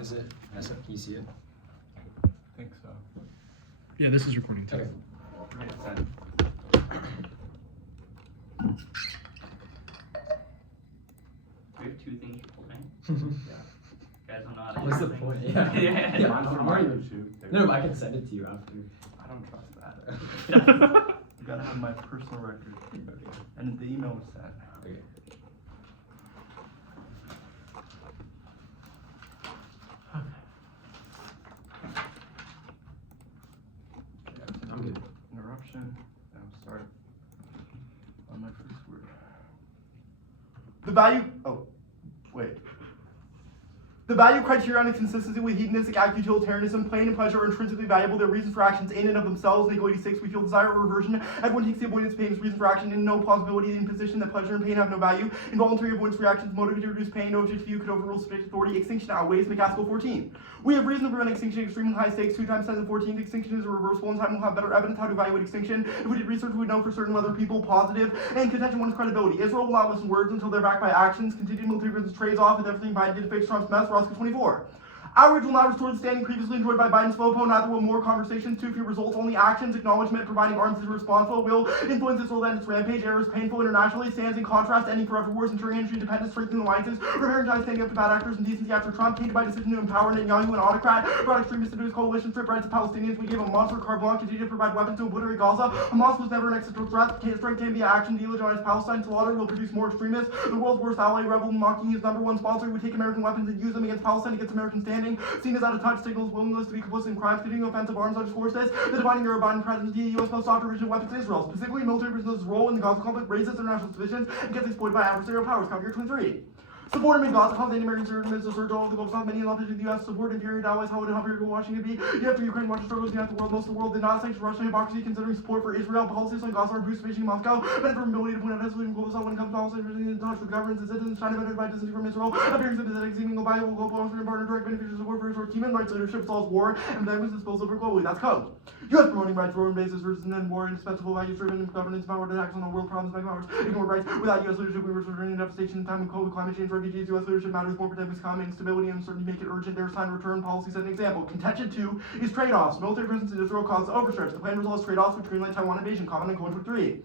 Is it? Can you see it? I think so. Yeah, this is recording too. Okay. Hit send. We have 2 things you're holding. Yeah. Guys don't know how to What's the do point? things. Yeah. Yeah. Yeah, I'm already. No, but I can send it to you after. I don't trust that. You gotta have my personal record. Okay. And the email was sent. Okay. I'm good. Interruption. Now start on my first word. The value, oh, wait. The value criterion is consistent with hedonistic act utilitarianism. Pain and pleasure are intrinsically valuable. They're reasons for actions in and of themselves. Nickel 86, we feel desire or aversion. Everyone takes the avoidance of pain as reason for action, and no plausibility in position that pleasure and pain have no value. Involuntary avoidance reactions motivated to reduce pain. No object view could overrule subjective authority. Extinction outweighs McCaskill 14. We have reason to prevent extinction at extremely high stakes. 2 times 10 to the 14th. Extinction is irreversible, and time will have better evidence how to evaluate extinction. If we did research, we would know for certain whether people positive and contention one's credibility. Israel will not listen to words until they're backed by actions. Continued military presence trades off with everything Biden did to fix Trump's mess. Roscoe 24. Outrage will not restore the standing previously enjoyed by Biden's foe. Neither will more conversations. Too few results. Only actions. Acknowledgement. Providing arms is responsible. Will influence Israel and its rampage. Errors painful internationally. Stands in contrast. Ending forever wars. Ensuring energy independence. Strengthening alliances. Repairing ties. Standing up to bad actors and decency after Trump. Tainted by decision to empower Netanyahu, an autocrat. Brought extremists into his coalition. Stripped rights of Palestinians. We gave a monster carte blanche. Continued to provide weapons to obliterate Gaza. Hamas was never an existential threat. Strength can be action. Delegitimize Palestine. Slaughter will produce more extremists. The world's worst ally. Rebel mocking his #1 sponsor. We take American weapons and use them against Palestine. Against American standing. Seen as out of touch signals willingness to be complicit in crimes, continuing offensive arms underscores this. The dividing Euro-Biden presidency, U.S. most soft provision of weapons to Israel, specifically military business' role in the Gaza conflict, raises international divisions and gets exploited by adversarial powers. Copy year 23. Support in Gaza caused anti-American surge surge all over the global south. Many in opposition to the U.S. support inferior allies. How would it help Washington be? You have to Ukraine watching struggles. You have the world. Most of the world did not sanction Russian hypocrisy, considering support for Israel. Policies on Gaza are boost fishing in Moscow. Benefit from ability to point out resolution global south when it comes to policy in touch with governments and citizens. China benefited by distance from Israel. Appearing sympathetic, seeming viable global Austrian partner, direct beneficial support for Israel. Human rights leadership solves war, and then was spills over globally. That's code. U.S. promoting rights for war basis versus then war, indispensable values-driven governance, power to act on world problems by powers. Ignore rights. Without U.S. leadership, we were returning devastation in time of COVID, climate change, refugees. U.S. leadership matters more protect economy and stability and uncertainty, make it urgent. There's time to return. Policy set an example. Contention 2 is trade-offs. Military presence in Israel causes overstretch. The plan results trade-offs between Greenland, Taiwan invasion. Comment on Code 3.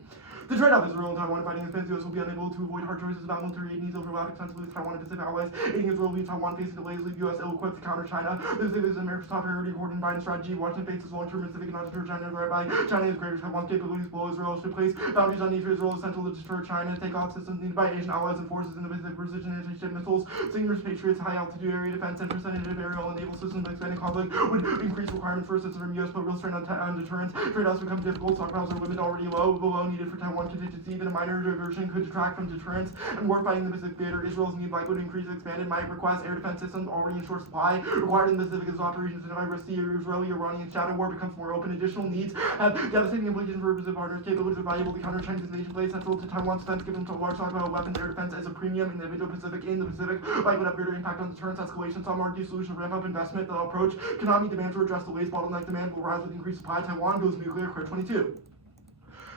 The trade-off is Israel and Taiwan fighting against the U.S. will be unable to avoid hard choices about military aid needs overlap extensively with Taiwan and Pacific allies. Aiding Israel leaves Taiwan facing delays, leave U.S. ill-equipped to counter China. This is America's top priority according to Biden's strategy. Washington faces long-term and civic and not deter China right by China is greater Taiwan's capabilities below Israel should place boundaries on need for Israel essential to deter China. Take-off systems needed by Asian allies and forces in the Pacific precision anti-ship missiles, Singers, Patriots, high-altitude area defense, and percentage of aerial and naval systems expanding conflict would increase requirements for assistance from U.S. put real strain on deterrence. Trade-offs become difficult. Stockpiles are limited already below needed for Taiwan contingency. Even a minor diversion could detract from deterrence and warfighting in the Pacific theater. Israel's need likely to increase and expanded might request air defense systems already in short supply required in the Pacific as operations in risk. The Israeli-Iranian shadow war becomes more open. Additional needs have devastating implications for Pacific partners. Capabilities are valuable to counter Chinese invasion plays central to Taiwan's defense, given to a large stockpile of weapons. Air defense as a premium in the Indo-Pacific. Likely would have greater impact on deterrence escalation. Some argue solution to ramp up investment. The approach cannot meet demand to address delays. Bottleneck demand will rise with increased supply. Taiwan goes nuclear. Clear 22.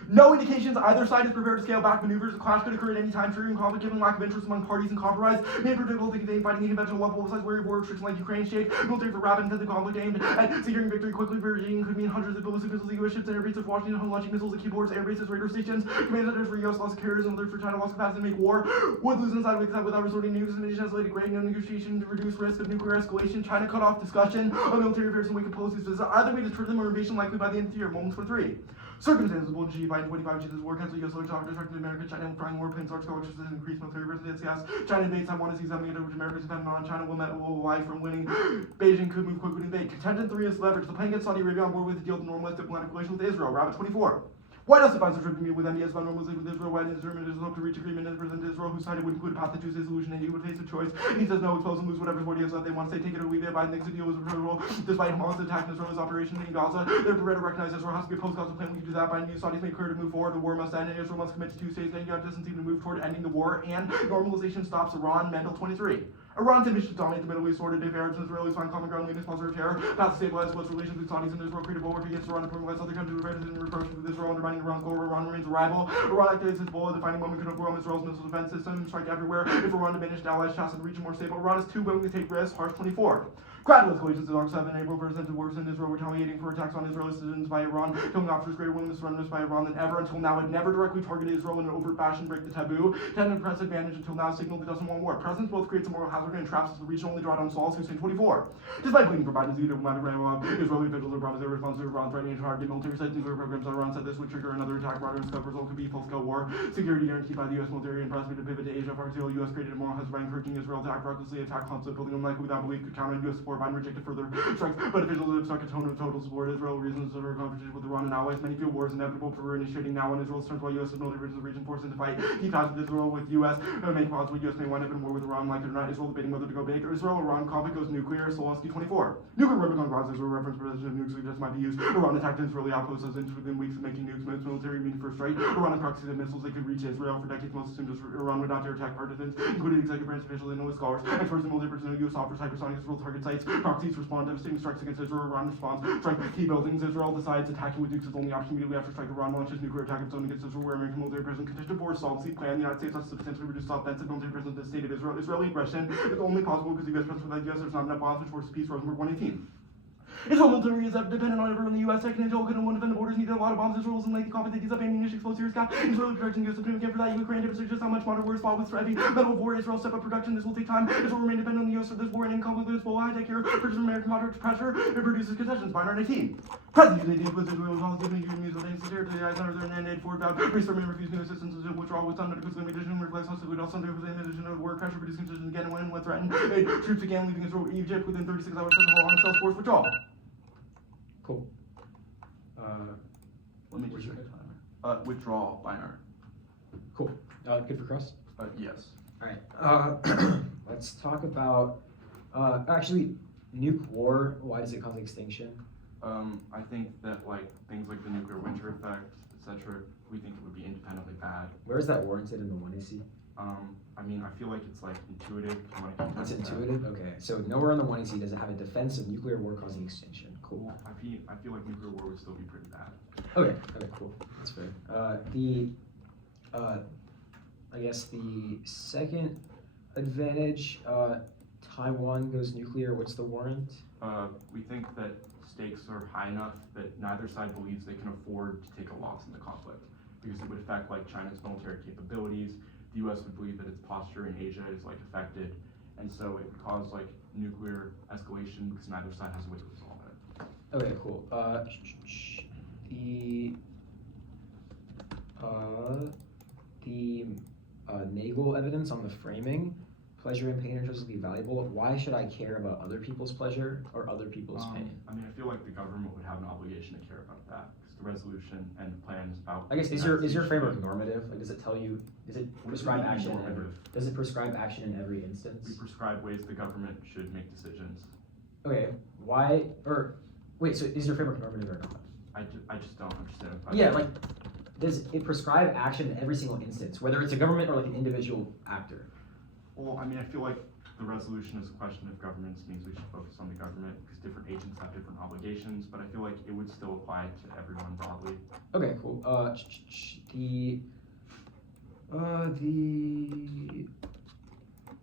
No indications either side is prepared to scale back maneuvers. A clash could occur at any time, triggering conflict given lack of interest among parties in compromise. May be difficult to contain fighting a conventional level of size wary of war restriction like Ukraine shape. Military for rapid intensive conflict aimed at securing victory quickly. Regime could mean hundreds of ballistic missiles, U.S. ships, and air bases of Washington, home launching missiles at keyboards, air bases, radar stations. Command centers for U.S. loss of carriers and others for China loss capacity to make war. Would lose inside without resorting to nukes. Invasion escalated great. No negotiation to reduce risk of nuclear escalation. China cut off discussion of military affairs and weaken Pelosi's visit. Either way, deter them or invasion likely by the end of the year. Moment 23. Circumstances will G by 25 G this war cancel U.S. large offer directed to America, China will prime war plans, large scale interests and increase military presence. Yes, China invades Taiwan is examining it, which America is dependent on. China will lie from winning. Beijing could move quickly to invade. Contention 3 is leverage. The plan gets Saudi Arabia on board with the deal to normalize diplomatic relations with Israel. Rabbit 24. White House defines the trip to meet with MBS about normalization with Israel. White House determined it hope to reach agreement and present Israel, whose side it would include a path to Tuesday's solution, and he would face a choice. And he says no, expose and lose whatever's what he has left. They want to say take it or leave it. Biden thinks the deal was approval. Despite Hamas attacking Israel's operation in Gaza, they're prepared to recognize Israel has to be a post-Gaza plan. We can do that. Biden news Saudis made clear to move forward. The war must end, and Israel must commit to 2 states. And God doesn't seem to move toward ending the war, and normalization stops Iran. Mendel 23. Iran's ambition to dominate the Middle East ordered if Arabs and Israelis find common ground, leading sponsor of terror, path to stabilize close relations with Saudis and Israel, created bulwark against Iran, and permanently other countries with in reproach with Israel, undermining Iran's goal. Iran remains a rival. Iran activates its bullet, defining moment could overwhelm Israel's missile defense system, strike everywhere. If Iran diminished, allies chassis the region more stable. Iran is too willing to take risks. Harsh 24. Gradual escalations in October 7 April presented worse in Israel, retaliating for attacks on Israeli citizens by Iran, killing officers greater willingness to surrender by Iran than ever. Until now, it never directly targeted Israel in an overt fashion, break the taboo. To have an press advantage until now, signaled it doesn't want war. Presence both creates a moral hazard and traps the region only drawed on Saul's Hussein 24. Despite pleading for Biden's diplomatic Israeli officials have promised their response to Iran threatening to target military sites. Nuclear programs that Iran said this would trigger another attack. Broader scope result could be full-scale war. Security guaranteed by the U.S. military and press to pivot to Asia. For example, U.S. created a moral hazard by encouraging Israel to act recklessly, attack concept building unlikely without belief could count on U.S. support. Biden rejected further strikes, but officials have struck a tone of total support. Israel reasons for confrontation with Iran and allies. Many feel war is inevitable for initiating now on Israel's turns while U.S. military the region forced into fight. Deep ties with Israel with U.S. Make possible U.S. may wind up in war with Iran, like it or not. Israel debating whether to go big. Israel-Iran conflict goes nuclear. Solonsky 24. Nuclear Rubicon grounds Israel reference possession of nukes suggests might be used. Iran attacked Israeli outposts as inches within weeks of making nukes. Most military meeting first strike. Iran and proxies and missiles they could reach Israel for decades. Most assumed Iran would not dare attack partisans, including executive branch officials and scholars. Experts and military personnel U.S. offers hypersonic Israel target sites. Proxies respond devastating strikes against Israel. Iran responds. Strike key buildings. Israel decides attacking with nukes is the only option immediately after strike. Iran launches nuclear attack of its own against Israel, where American military president condition for assault. See plan. The United States has to potentially reduce offensive military presence in the state of Israel. Israeli aggression is only possible because the U.S. presence without the U.S. there's not enough bombs which forces peace. Rosenberg 118. Israel military is dependent on everyone in the U.S. Second intel couldn't defend the borders, needed a lot of bombs. Israel's in lengthy conflict that gives up ammunition, explosive serious gap. Israeli protection gives Supreme Camp for that. Ukraine demonstrates just how much modern wars fought with heavy metal war. Israel step up production. This will take time. Israel remain dependent on the U.S. for this war and in conflict with its full high-tech here. Purchase American contract pressure. It produces concessions. Binary 19. President usually deals with Israeli policy, giving you news of things to the eyes under their and forward bound. Restore and refuse new assistance to withdraw with some because limitation reflects hostility. Also, there was an addition of work pressure, producing concessions again and when threatened. Troops again leaving Israel, Egypt within 36 hours. Set the whole armed self force withdrawal. Cool. Let me just check the timer. Withdrawal binary. Cool. Good for cross? Yes. Alright. Let's talk about actually nuke war. Why does it cause extinction? I think that like things like the nuclear winter effect, etc., we think it would be independently bad. Where is that warranted in the 1AC? I mean, I feel like it's like intuitive. If you want to It's intuitive? Okay. So nowhere in the 1AC does it have a defense of nuclear war causing extinction. Cool. I feel like nuclear war would still be pretty bad. Okay, cool. That's fair. I guess the second advantage, Taiwan goes nuclear. What's the warrant? We think that stakes are high enough that neither side believes they can afford to take a loss in the conflict because it would affect like China's military capabilities. The U.S. would believe that its posture in Asia is like affected, and so it would cause like nuclear escalation because neither side has a way to resolve it. Okay, cool. The Nagel evidence on the framing, pleasure and pain are intrinsically valuable. Why should I care about other people's pleasure or other people's pain? I mean, I feel like the government would have an obligation to care about that because the resolution and the plan is about. I guess is your framework normative? Like, does it tell you? Does it prescribe action? Does it prescribe action in every instance? We prescribe ways the government should make decisions. Okay, why or wait? So is your framework normative or not? I just don't understand. Yeah, like, does it prescribe action in every single instance, whether it's a government or like an individual actor? Well, I mean, I feel like the resolution is a question of governments means we should focus on the government because different agents have different obligations, but I feel like it would still apply to everyone broadly. Okay, cool.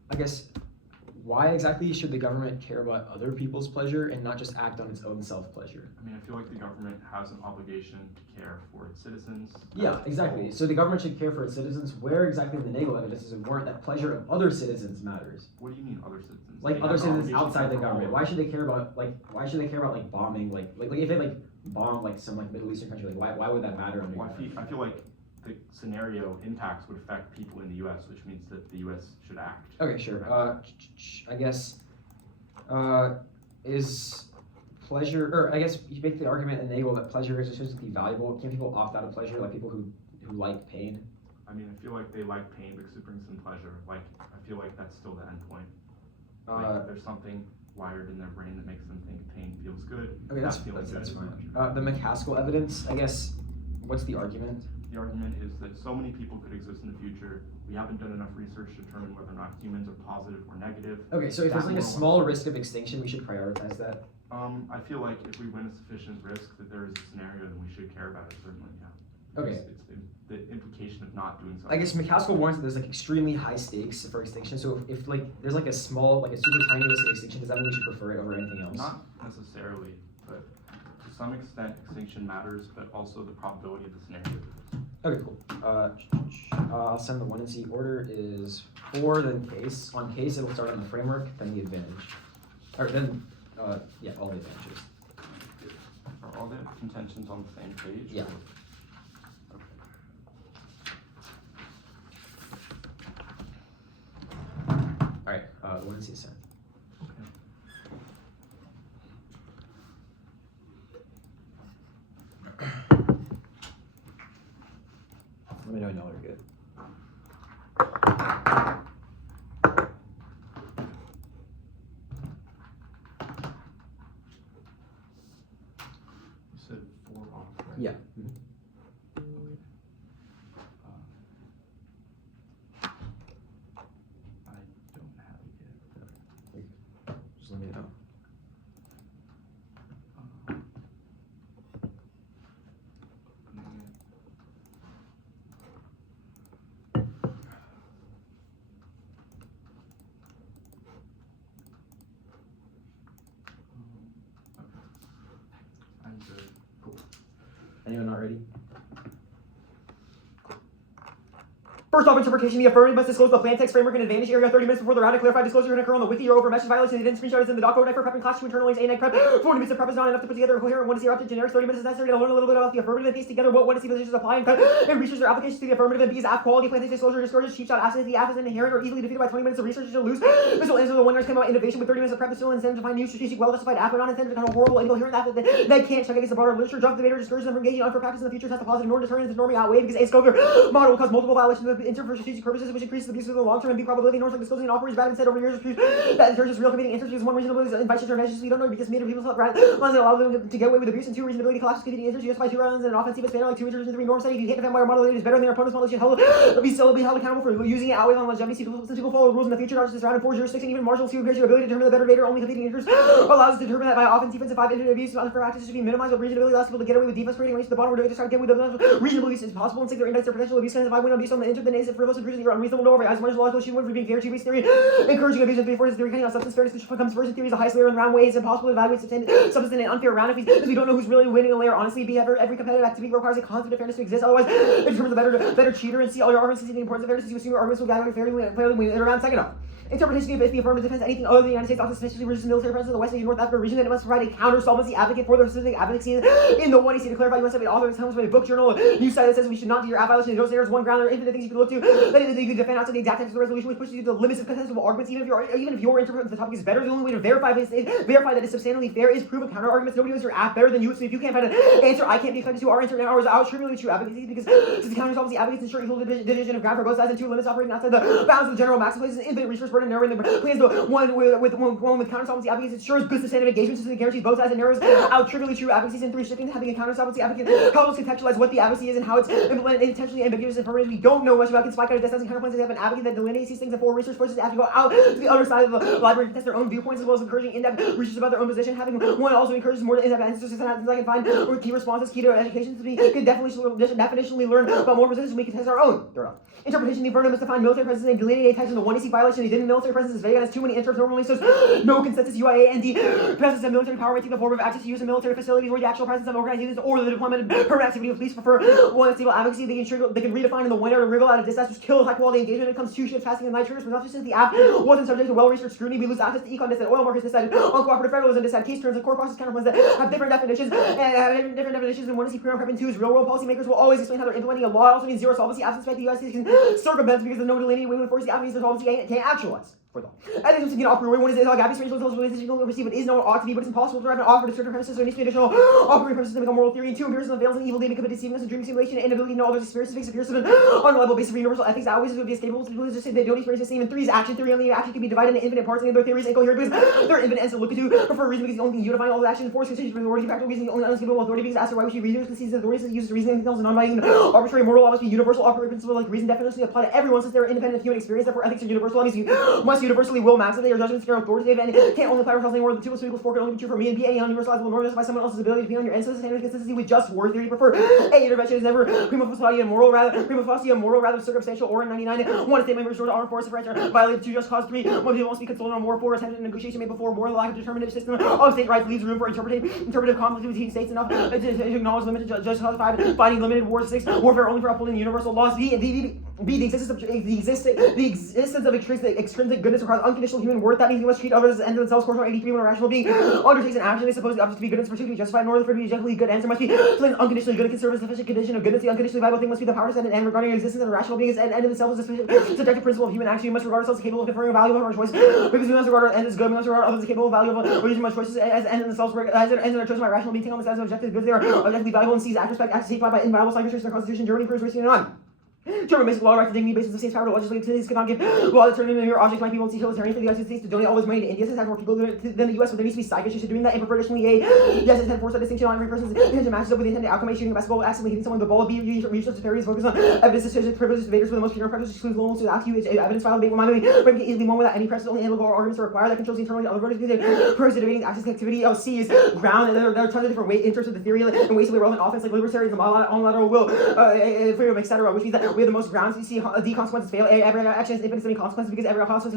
I guess, why exactly should the government care about other people's pleasure and not just act on its own self-pleasure? I mean, I feel like the government has an obligation to care for its citizens. Yeah, exactly. So the government should care for its citizens. Where exactly in the Nagel evidence does it warrant that pleasure of other citizens matters? What do you mean other citizens? Like other citizens outside the government. Why should they care about like bombing like if they like bomb like some like Middle Eastern country, like why would that matter? Well, I feel like the scenario impacts would affect people in the U.S., which means that the U.S. should act. Okay, sure. I guess is pleasure, or I guess you make the argument in Nagel that pleasure is intrinsically valuable. Can people opt out of pleasure, like people who like pain? I mean, I feel like they like pain because it brings them pleasure. Like, I feel like that's still the end point. Like, there's something wired in their brain that makes them think pain feels good. Okay, that's fine. The McCaskill evidence, I guess, what's the argument? The argument is that so many people could exist in the future. We haven't done enough research to determine whether or not humans are positive or negative. Okay, so if there's like a small risk of extinction, we should prioritize that. I feel like if we win a sufficient risk that there is a scenario, then we should care about it, certainly, yeah. Okay. It's the implication of not doing something. I guess McCaskill warns that there's like extremely high stakes for extinction. So if like there's like a small, like a super tiny risk of extinction, does that mean we should prefer it over anything else? Not necessarily, but to some extent, extinction matters, but also the probability of the scenario. Okay, cool. I'll send the 1 in C. Order is 4, then case. On case, it'll start on the framework, then the advantage. Or then, yeah, all the advantages. Are all the contentions on the same page? Yeah. Okay. Alright, 1 in C is sent. Let me know when y'all are good. You said 4 off, right? Yeah. I don't have it yet. Just let me know. I'm good. Cool. Anyone not ready? First off, interpretation, the affirmative must disclose the plan text framework and advantage area 30 minutes before the round to clarify disclosure and occur on the wiki or over message violation. They didn't screenshot is in the doc code for prepping class 2 internal links, A9 prep. 40 minutes of prep is not enough to put together a coherent 1 to 0 optic generic. 30 minutes is necessary to learn a little bit about the affirmative and piece together what 1 to C positions apply and research their applications to the affirmative and B's app quality plan text disclosure discourages cheap shot assets. The app is inherent or easily defeated by 20 minutes of research to lose. This will answer the 1 came about innovation with 30 minutes of prep is still incentive to find new strategic well-justified app, but not incentive to kind of horrible incoherent app that can't check against the broader literature. Drug debater discourages them from engaging on for practice in the future. Test the positive norm determinants is normally outweighed because A Scoville model will cause multiple violations of the for strategic purposes, which increases the abuse of the long term and B probability norms like disclosing and operates bad instead over years that encourages real committing answers because 1 reasonability invites interventions we don't know because made people self right lines that allow them to get away with abuse and 2 reasonability collapses committing answers justify 2 rounds and an offensive span like 2 injuries and 3 norm study. If you can't defend why your model is better than your opponent's model, you should be held accountable for using it outweighs on longevity. Since people follow rules in the future, not just this round in 4 jurisdictions, even marginal 2 impairs your ability to determine the better data only competing interests allows us to determine that by offense, defense, and 5 infinite abuse for practices should be minimized, but reasonability allows people to get away with defense creating range to the bottom where they just get with the reasonable abuse is possible and 6 their index their potential abuse and if I win abuse on the inter then is frivolous and proves that you're unreasonable to override as much as logical should win for being fair to base theory encouraging abuse and before this theory kind of substance fairness which comes first in theory is the highest layer in the round way. It's impossible to evaluate substance in an unfair round if we don't know who's really winning a layer. Honestly, every competitive activity requires a concept of fairness to exist. Otherwise, it determines the better cheater and see all your arguments and see the importance of fairness. You assume your arguments will evaluate fairly when in a round. Second off. Interpretation of if the affirmative defends anything other than the United States, often especially versus military presence in the West and North Africa region, then it must provide a counter solvency advocate for the specific advocacy in the 1 EC to clarify. You must have an author comes from a book journal news site that says we should not do your app violation. Those there's 1 ground. There are infinite things you can look to that you can defend outside the exact text of the resolution, which pushes you to the limits of contestable arguments. Even if your interpretation of the topic is better, the only way to verify that it's substantially fair is prove a counter arguments. Nobody knows your app better than you. So if you can't find an answer, I can't be expected to. Our answer now is out trivially true advocacy because since the counter solvency advocates ensure equal division of ground for both sides and 2 limits operating outside the bounds of the general maximum places infinite resource burden narrowing the plans. The one with counter solvency advocates ensures good sustained engagement since it guarantees both sides and narrows out trivially true advocacies. And 3 shifting having a counter solvency advocate helps us contextualize what the advocacy is and how it's implemented intentionally ambiguous information we don't know much about. Can spike out of distance and counterpoints and have an advocate that delineates these things and 4 research forces have to go out to the other side of the library to test their own viewpoints as well as encouraging in-depth research about their own position. Having 1 also encourages more in-depth answers and I can find or key responses key to education so we can definitionally learn about more positions we can test our own. Interpretation of the affirmative must define military presence and delineate types in the 1 EC violation. They didn't military presence is vague and has too many interps normally so no consensus UIA and D presence of military power may take the form of access to use in military facilities or the actual presence of organizations or the deployment of permanent activity of police prefer 1 stable advocacy. They can redefine in the 1 area wriggle out of dispatch which kills high quality engagement. It comes 2 ships passing in night triggers, but not just since the app wasn't subject to well-researched scrutiny. We lose access to econ decided, oil markets decided, uncooperative federalism decided, case terms and core process counterpoints that have different definitions and 1 EC pre-run prep and 2 is real world policymakers will always explain how they're implementing a law. It also means zero solvency absence that the US can circumvent because there's no delineated way when 4 EC avenues of solvency can't actualize. I think something a priori one is like Gappy's range receive it is known ought to be, but it's impossible to drive an offer to certain premises, so it needs to be additional operating premises to become moral theory. And 2, empiricism avails and evil, they become a deceiving dream simulation, and inability to know others' experiences makes empiricism unreliable basis for universal ethics. Always would be escapable to just say they don't experience the same. And 3 is action theory, only action can be divided into infinite parts, and the other theories incoherent because they're infinite ends to look into, but for a reason because the only thing unifying all the action. 4 is considered for authority, practical reason, the only unescapable authority because asked why we should reason because the authority uses reasoning themselves non-binding arbitrary moral law must be universal operating principle like reason definitively apply to everyone since they're independent of human experience. Therefore ethics are universal. That means you must universally will max their judgments are authoritative and can't only apply for something more than 2 plus 2 equals 4 can only be true for me and be any universalizable norm by someone else's ability to be on your end. So the standard consistency with just war theory prefer a intervention is never prima facie moral rather circumstantial or in 99 1 statement restored to armed force of rights are violated 2 just cause 3 1 people must be consulted on war 4 attempted negotiation made before war. The lack of determinative system of state rights leaves room for interpretive conflict between states enough to acknowledge limited just cause 5 fighting limited wars 6 warfare only for upholding universal laws. The existence of extrinsic goodness requires unconditional human worth. That means you must treat others as ends themselves. Corresponding 83 when a rational being undertakes an action, they suppose the object to be goodness for to be justified, nor for to be objectively good answer must be something unconditionally good and can serve as a sufficient condition of goodness. The unconditionally viable thing must be the power to set an end regarding existence of a rational being as an end of itself as a subjective principle of human action. We must regard ourselves as capable of conferring a value of our choice because we must regard our end as good. We must regard others as capable of value of using our choices as ends in themselves as an end that are chosen by rational being. Take on the status of objective goods. They are objectively valuable and sees act respect act safeguarded by inviolable scientific their constitution. Germany proves racing on. German basic law right to dignity basis of state's power to legislative cities cannot give law determining your object might be multi-utilitarian for the United States to donate all this money to India since have more people than the US, but there needs to be side issues to doing that and prefer additionally yes it's force a distinction on every person's intention matches up with the intended outcome shooting a basketball accidentally hitting someone with the ball be research theories focus on evidence decisions privileges debaters for the most pure prejudice excludes loans to ask you evidence file debate will mind me easily one without any precedent only analytical arguments are required that controls the internal other verdicts because debating access activity of C is ground and there are tons of different interests of the theory and ways of relevant offense like libertarianism unilateral will freedom etc which means that we have the most grounds to see the consequences fail. Every action has infinite consequences because every consequence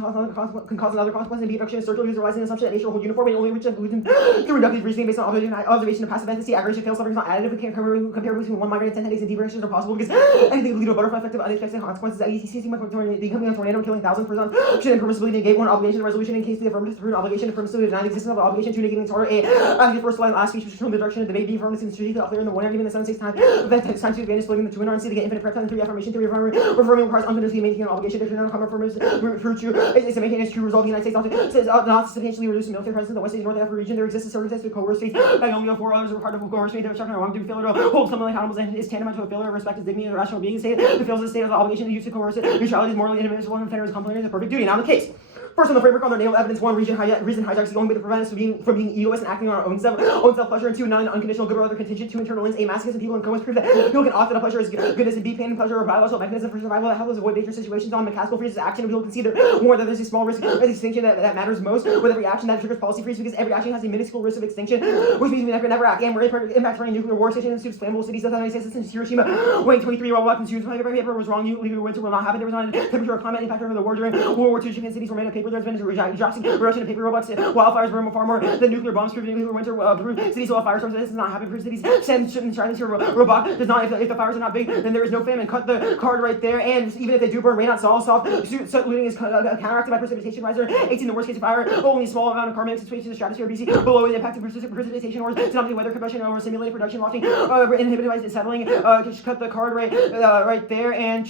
can cause another consequence and be production. Circle user relies on the assumption that nature will hold uniform and only reach a conclusion through reductive reasoning based on observation of passive entity. Aggregation fails, suffering is not additive. Compare between one migrated 10 headaches and deviations are possible because anything will lead to a butterfly effect of unexpected consequences. That ECC becoming a tornado killing thousands per ton should impermissibly negate one obligation resolution in case the affirmative through an obligation to permissibly deny the existence of an obligation to negating disorder. As the first line last speech from the direction of debate B affirmative and strategic clear in the one argument the 7 6 time that takes time to advantage splitting the 2 and see the infinite prep time 3 affirmation theory affirming requires unconditionally maintaining an obligation to turn on common virtue is to maintain its true result. The United States not substantially reduce the military presence in the West Asian North Africa region. There exists a circumstance to coerce states by only 4 others are part of coerce state to obstruct or wrongdoing failure to hold someone accountable and is tantamount to a failure of respect as dignity of a rational being state. The fails of the state of the obligation to use to coerce it. Neutrality is morally inadmissible and fair is complementary to the perfect duty. Now in the case. First on the framework on their naval evidence, 1 reason hijacks the only way to prevent us from being egoists and acting on our own self-pleasure, and 2 not an unconditional good or other contingent, 2 internal ends, a masochism people and co-ops prove that people can often a pleasure is goodness and be pain and pleasure or biological mechanism for survival that helps us avoid dangerous situations on mechanical freezes action and people can see more that there's a small risk of extinction that matters most with every action that triggers policy freeze because every action has a minuscule risk of extinction which means we never act and we're impact running nuclear war station and suits flammable cities of the United States since Hiroshima weighing 23 while weapons used by paper was wrong nuclear winter will not happen there was not a temperature or climate impact over the war during World War II Japan cities were made of paper there's been a Russian paper robots, wildfires burn far more than nuclear bombs prove nuclear winter. Cities will have firestorms. This does not happen for cities. Send shouldn't try this here. Robot does not. If the fires are not big, then there is no famine. Cut the card right there. And even if they do burn, rain not soft. Looting is counteracted by precipitation riser. 18 the worst case of fire. Only a small amount of carbon mixed to the stratosphere. BC below the impact of precipitation or denominating weather compression or simulated production lofting. Inhibited by settling. Cut the card right there and.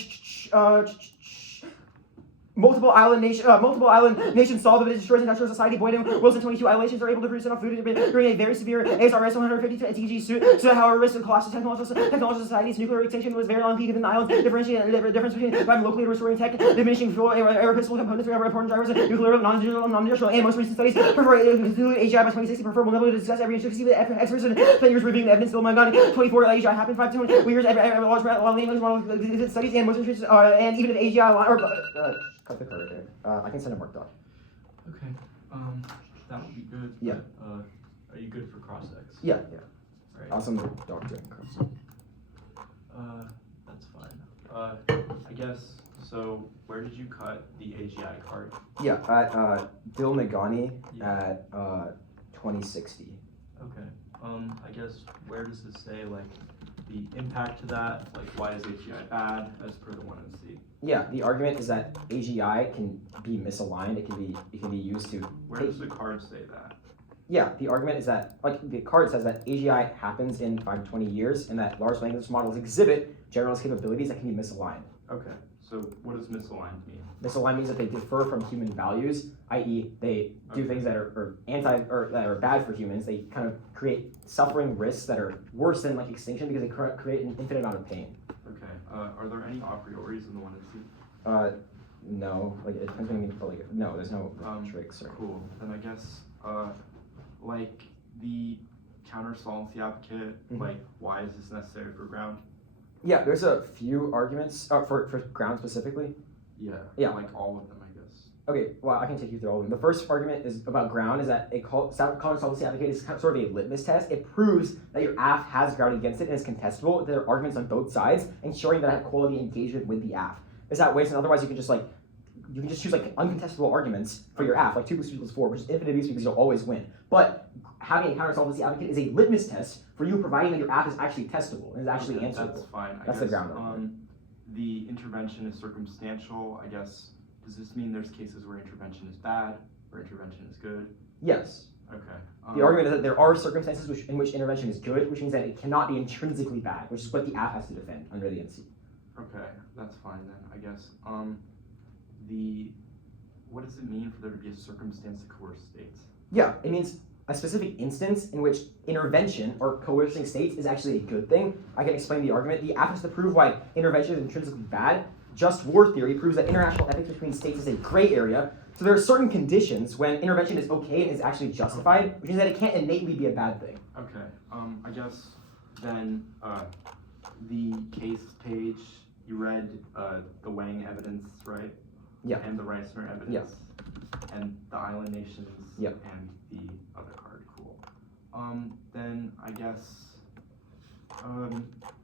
Multiple island nations solve it destroys industrial society. Boyd and Wilson 22 isolations are able to produce enough food during a very severe ASRS 150 TG suit. So however risk of collapse technological societies nuclear extinction was very long peak in the island. Differentiating the difference between driving locally restoring tech, diminishing fuel air pistol components for important drivers, nuclear non-industrial and most recent studies prefer AGI by 2060 prefer will never discuss every intricacy with experts and players reviewing the evidence. Bill Magani 24 AGI happened 5 to 2 years every large model studies and most interests and even if AGI or cut the card right there. I can send a mark doc. Okay. That would be good. Yeah. Are you good for cross-ex? Yeah. Right. I'll send the doc to cross. That's fine. I guess, so where did you cut the AGI card? Yeah, at Bill Magani at 2060. Okay. I guess, where does this say, like, the impact to that? Like, why is AGI bad as per the 1MC? Yeah, the argument is that AGI can be misaligned. It can be used to. Where does the card say that? Yeah, the argument is that the card says that AGI happens in 5 to 20 years, and that large language models exhibit generalized capabilities that can be misaligned. Okay, So what does misaligned mean? Misaligned means that they differ from human values, i.e., they do things that are that are bad for humans. They kind of create suffering risks that are worse than like extinction because they create an infinite amount of pain. Okay. Are there any a prioris in the 1NC? No, like it depends on what you mean, but like no, there's no tricks or. Cool. Then I guess like the counter solvency advocate, like why is this necessary for ground? Yeah, there's a few arguments for ground specifically. Yeah. Like all of them, I guess. Okay, well, I can take you through all of them. The first argument is about ground is that a counter solvency advocate is kind of sort of a litmus test. It proves that your AF has ground against it and is contestable. There are arguments on both sides, ensuring that I have quality engagement with the AF. Is that waste? And otherwise, you can just choose like uncontestable arguments for your AF, like 2 + 2 = 4, which is infinite abuse because you'll always win. But having a counter solvency advocate is a litmus test for you, providing that your AF is actually testable and is actually answerable. That's fine. That's the ground argument. The intervention is circumstantial. I guess, does this mean there's cases where intervention is bad or intervention is good? Yes. Okay. The argument is that there are circumstances in which intervention is good, which means that it cannot be intrinsically bad, which is what the AF has to defend under the NC. Okay, that's fine then, I guess. What does it mean for there to be a circumstance to coerce states? Yeah, it means a specific instance in which intervention or coercing states is actually a good thing. I can explain the argument. The AF has to prove why intervention is intrinsically bad. Just war theory proves that international ethics between states is a gray area. So there are certain conditions when intervention is okay and is actually justified, which means that it can't innately be a bad thing. Okay, I guess then the case page, you read the Wang evidence, right? Yeah. And the Reisner evidence. Yeah. And the island nations. Yeah. And the other card, cool. Then I guess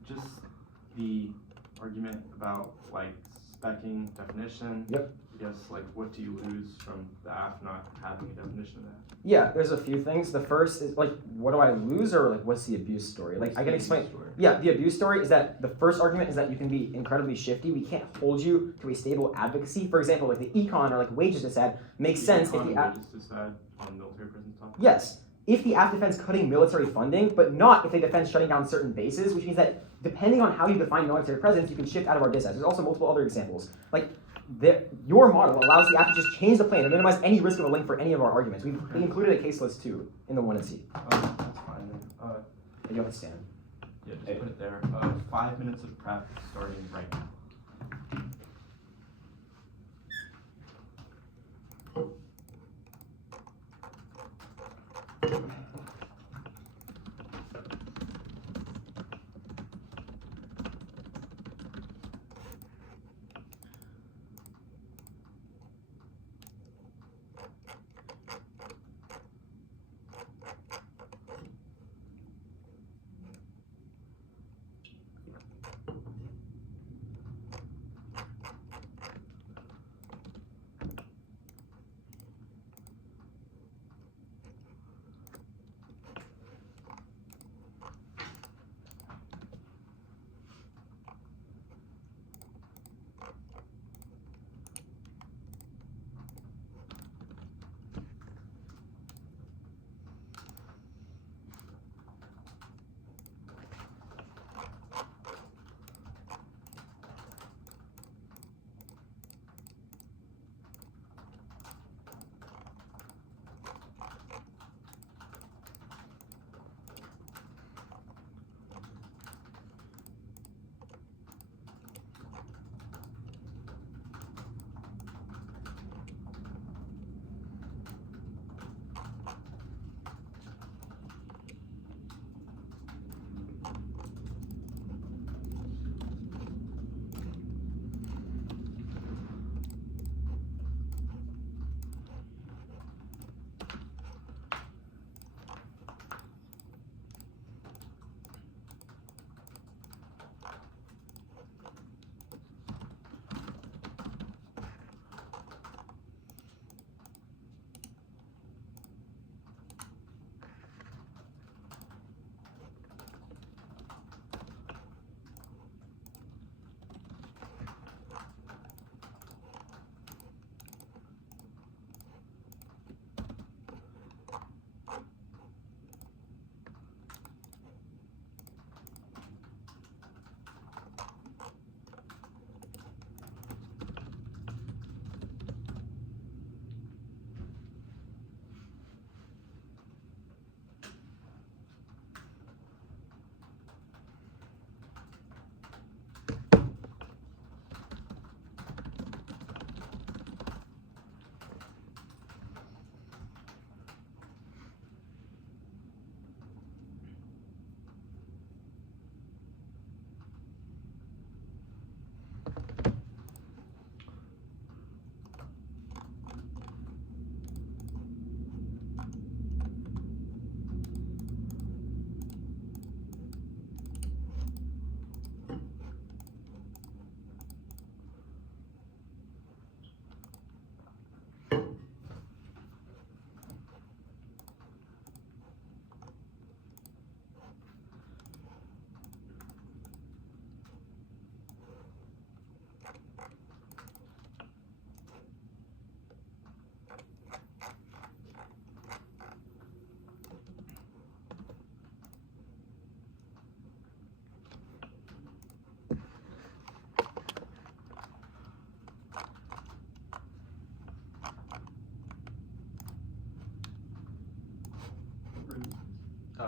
just the argument about like specking definition. Yep. I guess like what do you lose from the AF not having a definition of that? Yeah, there's a few things. The first is like, what do I lose, or like, what's the abuse story? Like, I can explain. Yeah, the abuse story is that the first argument is that you can be incredibly shifty. We can't hold you to a stable advocacy. For example, like the econ or like wages decide makes sense if the wages decide on military prison topic. Yes, if the AF defends cutting military funding, but not if they defend shutting down certain bases, which means that depending on how you define military presence, you can shift out of our dissets. There's also multiple other examples. Like, your model allows the AF to just change the plan and minimize any risk of a link for any of our arguments. We included a case list too in the 1NC. That's fine then. You have to stand. Yeah, just put it there. 5 minutes of prep starting right now.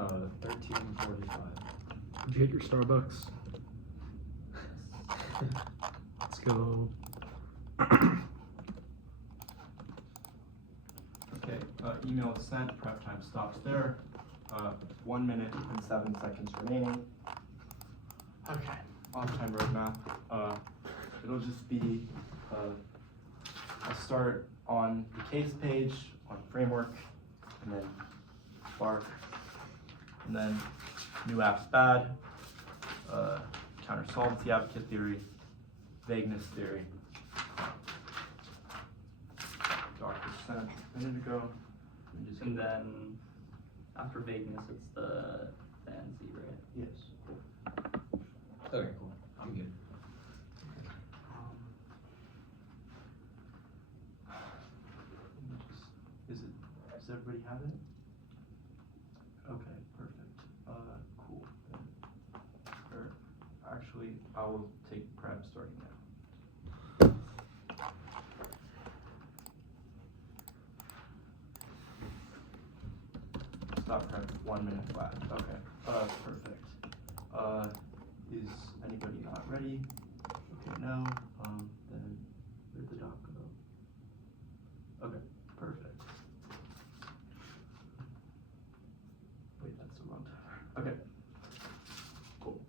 1345. Did you get your Starbucks? Let's go. Okay, email is sent, prep time stops there. 1 minute and 7 seconds remaining. Okay, on-time roadmap. It'll just be, I'll start on the case page, on framework, and then Spark, and then new Affs Bad, counter-solvency advocate theory, vagueness theory. Doctor sent a minute ago. And then after vagueness, it's the NC, right? Yes. Okay, cool. I'm good. Does everybody have it? Okay, perfect. Cool. Or actually, I will take prep starting now. Stop prep, 1 minute flat. Okay, perfect. Is anybody not ready? Okay, no. Then where'd the doc go? Okay, perfect. Wait, that's the wrong time. Okay. Cool.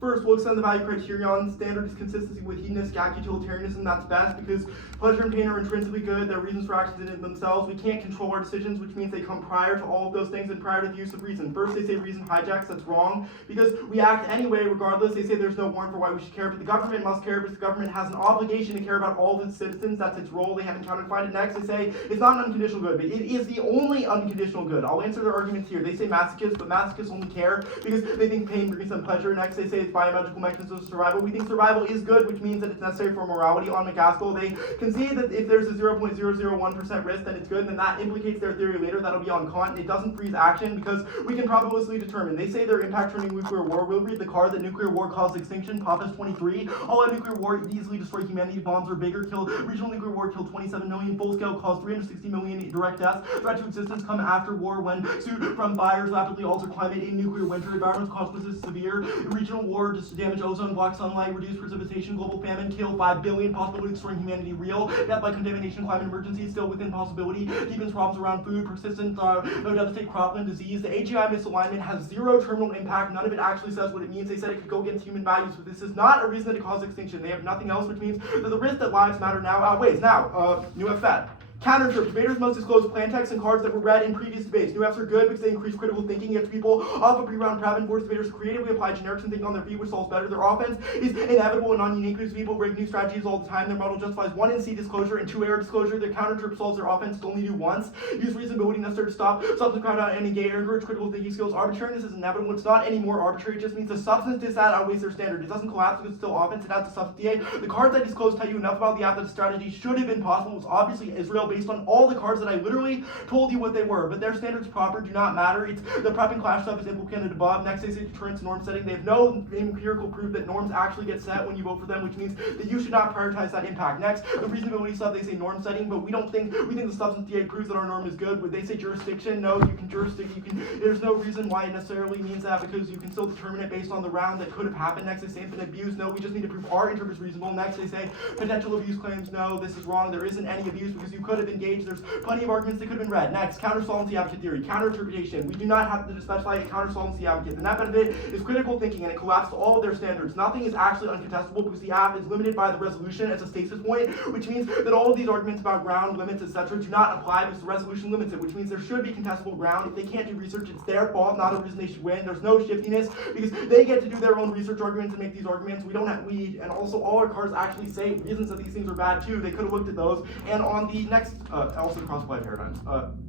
First, we'll extend the value criterion. Standard is consistency with hedonistic act utilitarianism. That's best because pleasure and pain are intrinsically good. They're reasons for actions in and themselves. We can't control our decisions, which means they come prior to all of those things and prior to the use of reason. First, they say reason hijacks. That's wrong because we act anyway, regardless. They say there's no warrant for why we should care, but the government must care because the government has an obligation to care about all of its citizens. That's its role. They haven't counted find it next. They say it's not an unconditional good, but it is the only unconditional good. I'll answer their arguments here. They say masochists, but masochists only care because they think pain brings them pleasure. Next, they say it's biological mechanisms of survival. We think survival is good, which means that it's necessary for morality. On McCaskill, they concede that if there's a 0.001% risk, then it's good, and then that implicates their theory later. That'll be on Kant. It doesn't freeze action because we can probabilistically determine. They say their impact turning nuclear war. We'll read the card that nuclear war caused extinction. Papas 23. All out nuclear war easily destroy humanity. Bombs are bigger. Regional nuclear war killed 27 million. Full scale caused 360 million direct deaths. Threat to existence come after war when suit from fires rapidly alter climate in nuclear winter. Environmental consequences severe. Regional war just damage ozone, block sunlight, reduce precipitation, global famine, kill 5 billion. Possibility of destroying humanity real. Death by contamination, climate emergency still within possibility. Deepens problems around food, persistent devastate cropland disease. The AGI misalignment has zero terminal impact. None of it actually says what it means. They said it could go against human values, but this is not a reason to cause extinction. They have nothing else, which means that the risk that lives matter now outweighs. Now, new FFAT. Counterinterpret. Debaters must disclose plan texts and cards that were read in previous debates. New Fs are good because they increase critical thinking. Yet people off a pre-round prep and force debaters creatively apply generics and think on their feet, which solves better. Their offense is inevitable and non-unique because people break new strategies all the time. Their model justifies 1 NC disclosure and 2 error disclosure. Their counterinterpret solves their offense to only do once. Use reasonability necessary to stop substance crowd out and negate or encourage critical thinking skills. Arbitrariness is inevitable. It's not any more arbitrary. It just means the substance disad outweighs their standard. It doesn't collapse because it's still offense. It adds to substance DA. The cards I disclosed tell you enough about the app that the strategy should have been possible. It was obviously Israel based on all the cards that I literally told you what they were, but their standards proper do not matter. It's the prep and clash stuff is implicated above. Next, they say deterrence norm setting. They have no empirical proof that norms actually get set when you vote for them, which means that you should not prioritize that impact. Next, the reasonability stuff, they say norm setting, but we think the substance DA proves that our norm is good. But they say jurisdiction, no, you can there's no reason why it necessarily means that because you can still determine it based on the round that could have happened. Next, they say infinite abuse, no, we just need to prove our interpret is reasonable. Next, they say potential abuse claims, no, this is wrong, there isn't any abuse because you could have engaged. There's plenty of arguments that could have been read. Next, counter-solvency advocate theory, counter-interpretation. We do not have to specify a counter-solvency advocate. The net benefit is critical thinking, and it collapses all of their standards. Nothing is actually uncontestable because the app is limited by the resolution as a stasis point, which means that all of these arguments about ground limits, etc., do not apply because the resolution limits it, which means there should be contestable ground. If they can't do research, it's their fault, not a reason they should win. There's no shiftiness because they get to do their own research arguments and make these arguments. And also all our cards actually say reasons that these things are bad too. They could have looked at those. And on the next, also cross-apply paradigms,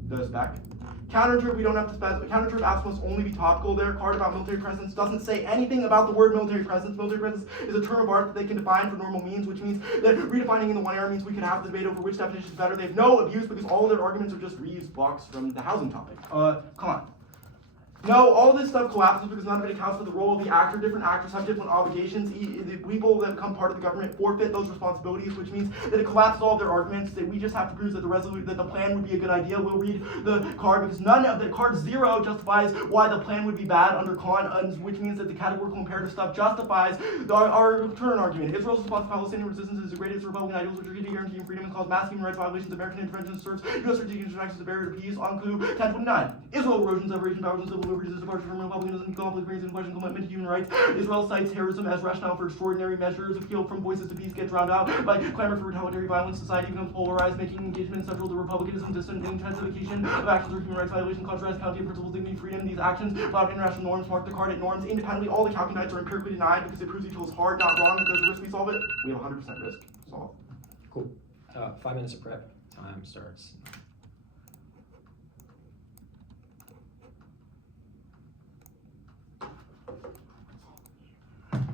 the spec. Counterintuitive, we don't have to specify. Counterintuitive apps must only be topical. Their card about military presence doesn't say anything about the word military presence. Military presence is a term of art that they can define for normal means, which means that redefining in the one error means we can have the debate over which definition is better. They have no abuse because all of their arguments are just reused blocks from the housing topic. Kant. No, all this stuff collapses because none of it accounts for the role of the actor. Different actors have different obligations. The people that become part of the government forfeit those responsibilities, which means that it collapses all of their arguments. That we just have to prove that the plan would be a good idea. We'll read the card because none of the card 0 justifies why the plan would be bad under Kant, which means that the categorical imperative stuff justifies our turn argument. Israel's response to Palestinian resistance is the greatest Republican ideals which are key to guaranteeing freedom and cause mass human rights violations. American intervention serves U.S. strategic interactions as a barrier to peace. On clue 1029. Israel erosion, separation, powers, and civil liberties is departure from republicanism, conflict, brings into question commitment to human rights. Israel cites terrorism as rationale for extraordinary measures. Appeal from voices to peace get drowned out by clamor for retaliatory violence. Society becomes polarized, making engagement central to republicanism. Distant intensification of actions or human rights violation, contrast county principles, dignity, freedom. These actions without international norms mark the card at norms. Independently, all the Calcunites are empirically denied because it proves each is hard, not wrong. If there's a risk we solve it, we have 100% risk. Solve. Cool. 5 minutes of prep. Time starts.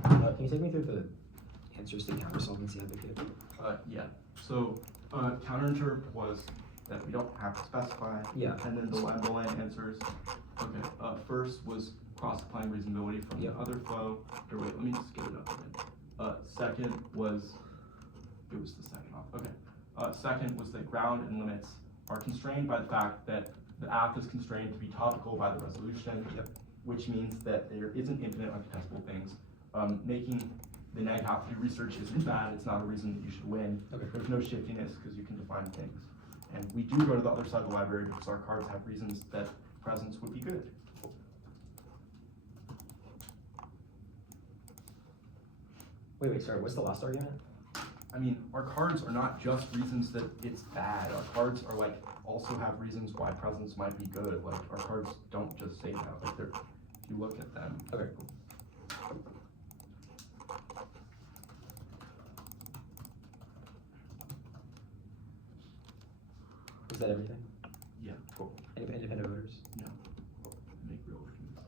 Can you take me through the answers to counter-solvency advocate? Yeah. So counterinterp was that we don't have to specify. Yeah. And then the line answers. Okay. First was cross-applying reasonability from the other flow. Or wait, let me just get it up again. Second was, it was the second off. Okay. Second was that ground and limits are constrained by the fact that the app is constrained to be topical by the resolution, which means that there isn't infinite uncontestable things. Making the neg half through research isn't bad. It's not a reason that you should win. Okay. There's no shiftiness because you can define things. And we do go to the other side of the library because our cards have reasons that presence would be good. Wait, sorry, what's the last argument? I mean, our cards are not just reasons that it's bad. Our cards are like also have reasons why presence might be good. Like our cards don't just say that. Like they're, if you look at them. Okay, cool. Is that everything? Yeah. Cool. Any independent voters? No. Make real arguments.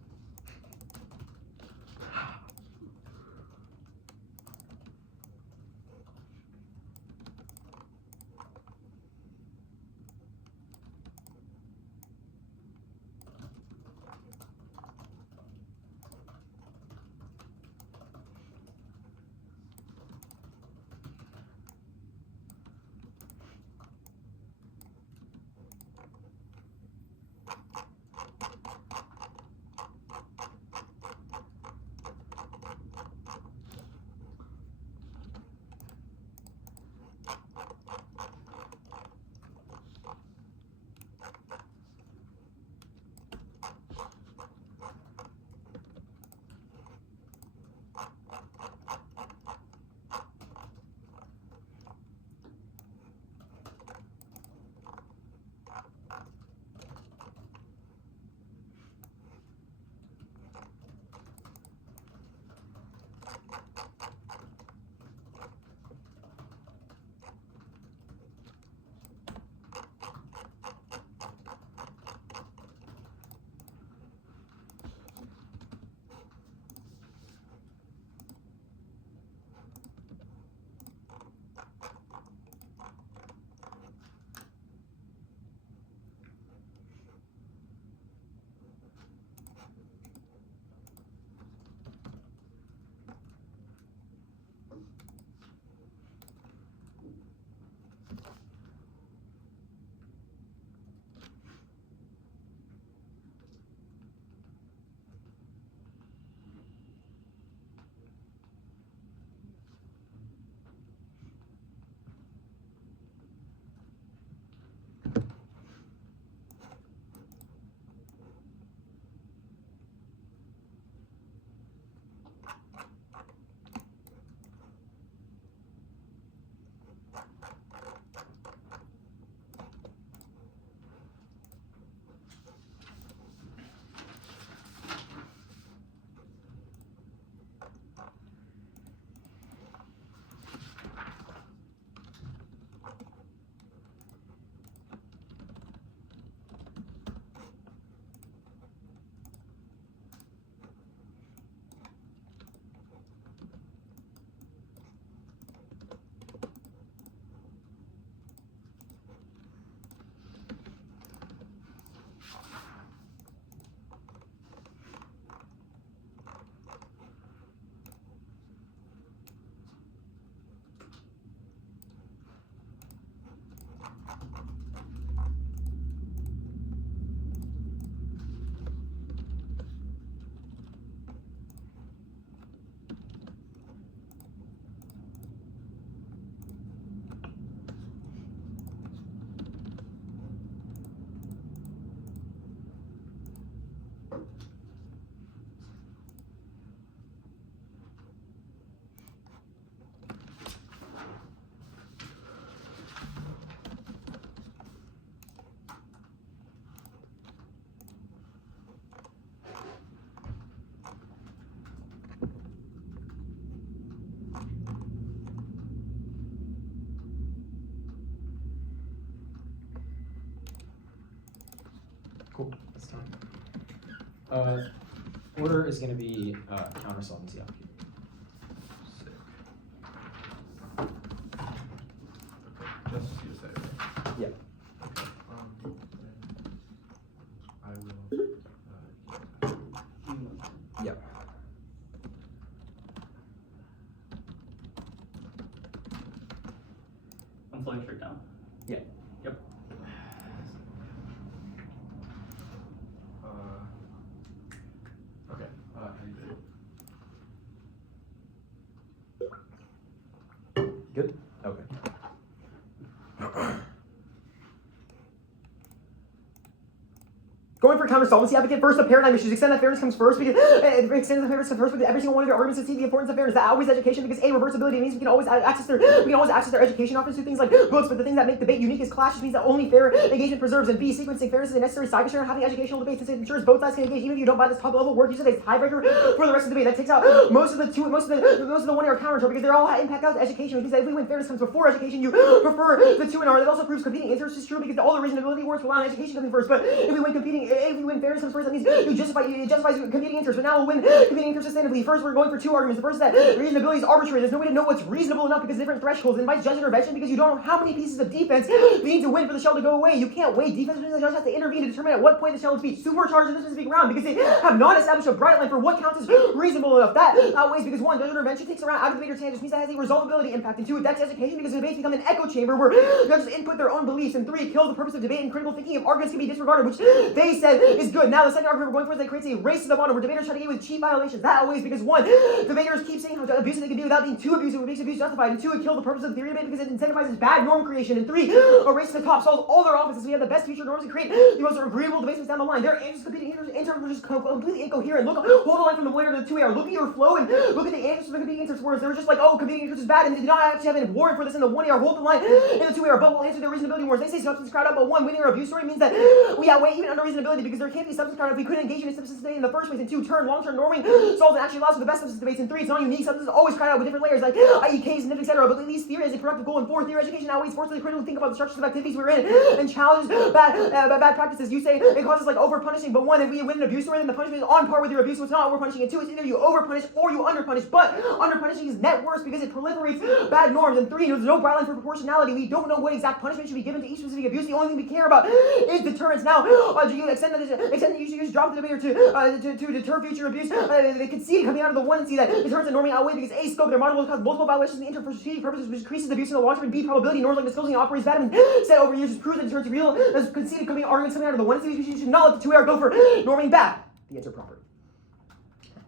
Cool. That's done. Order is going to be counter solvency application. Sick. Okay, just CSA, right? Yeah. Okay, then I will, Yeah. I'm flowing straight down. Yeah. Yep. okay, and Good? Okay. Going for counter solvency advocate, first the paradigm issues. Extend that fairness comes first because extend the fairness comes first because every single one of your arguments to see the importance of fairness. That outweighs education because reversibility means we can always access their education offers through things like books. But the thing that make debate unique is clashes means that only fair engagement preserves. And B, sequencing fairness is a necessary side issue in having educational debates since it ensures both sides can engage. Even if you don't buy this top level work, use it as a tiebreaker for the rest of the debate. That takes out most of the 1-hour counter because they're all impact out education. Which means that if we win fairness comes before education, you prefer the 2-hour. That also proves competing interests is true because all the reasonability works rely on education coming first. But if we win fairness comes first, that means it justifies competing interests. But now we'll win competing interests sustainably. First, we're going for 2 arguments. The first is that reasonability is arbitrary. There's no way to know what's reasonable enough because of different thresholds. It invites judge intervention because you don't know how many pieces of defense you need to win for the shell to go away. You can't weigh defense. The judge has to intervene to determine at what point the shell is beat. Supercharged in this specific round because they have not established a bright line for what counts as reasonable enough. That outweighs because 1, judge intervention takes around out of the debater's hand, just means that has a resolvability impact. And 2, it decks education because the debates become an echo chamber where judges input their own beliefs. And 3, it kills the purpose of debate and critical thinking if arguments can be disregarded, which they said is good. Now the second argument we're going for is that it creates a race to the bottom where debaters try to get with cheap violations. That outweighs because 1, debaters keep saying how abusive they can be without being too abusive, which makes abuse justified. And 2, it kills the purpose of the theory debate because it incentivizes bad norm creation. And 3, a race to the top solves all their offices. We have the best future norms and create the most agreeable debates down the line. Their answers competing interests are just completely incoherent. Hold the line from the 1-hour to the 2-hour. Look at your flow and look at the answers to the competing interests words. They were just like, oh, competing interests is bad, and they did not actually have any warrant for this in the 1-hour. Hold the line in the 2-hour, but we'll answer their reasonability words. They say substance crowd out, but 1, winning or abuse story means that we outweigh even under reasonability because there can't be substance crowd if we couldn't engage in a substance debate in the first place. And 2, long-term norming solves and actually allows for the best substance debates. And 3, it's not unique. Substances always crowd out with different layers like IEKs, NIF, etc. But at least theory is a productive goal. And 4, theory education outweighs forcefully critically think about the structures of activities we're in and challenges bad practices. You say it causes like over-punishing, but 1, if we win an abuse story, then the punishment is on par with your abuse, so it's not over-punishing. And 2, it's either you over-punish or you under-punish, but under-punishing is net worse because it proliferates bad norms. And 3, there's no bright line for proportionality. We don't know what exact punishment should be given to each specific abuse. The only thing we care about is deterrence. Now, do you extend that you should use drop the debater to deter future abuse? They concede coming out of the 1 and see that deterrence and norming outweigh because A, scope their model will cause multiple violations in the for strategic purposes, which increases abuse in the long term. And B, probability norms like disclosing and operates bad and said over years just proves that deterrence is real. There's conceded coming arguments coming out of the 1 and C, you should not let the 2-hour go for norming bad. The answer proper.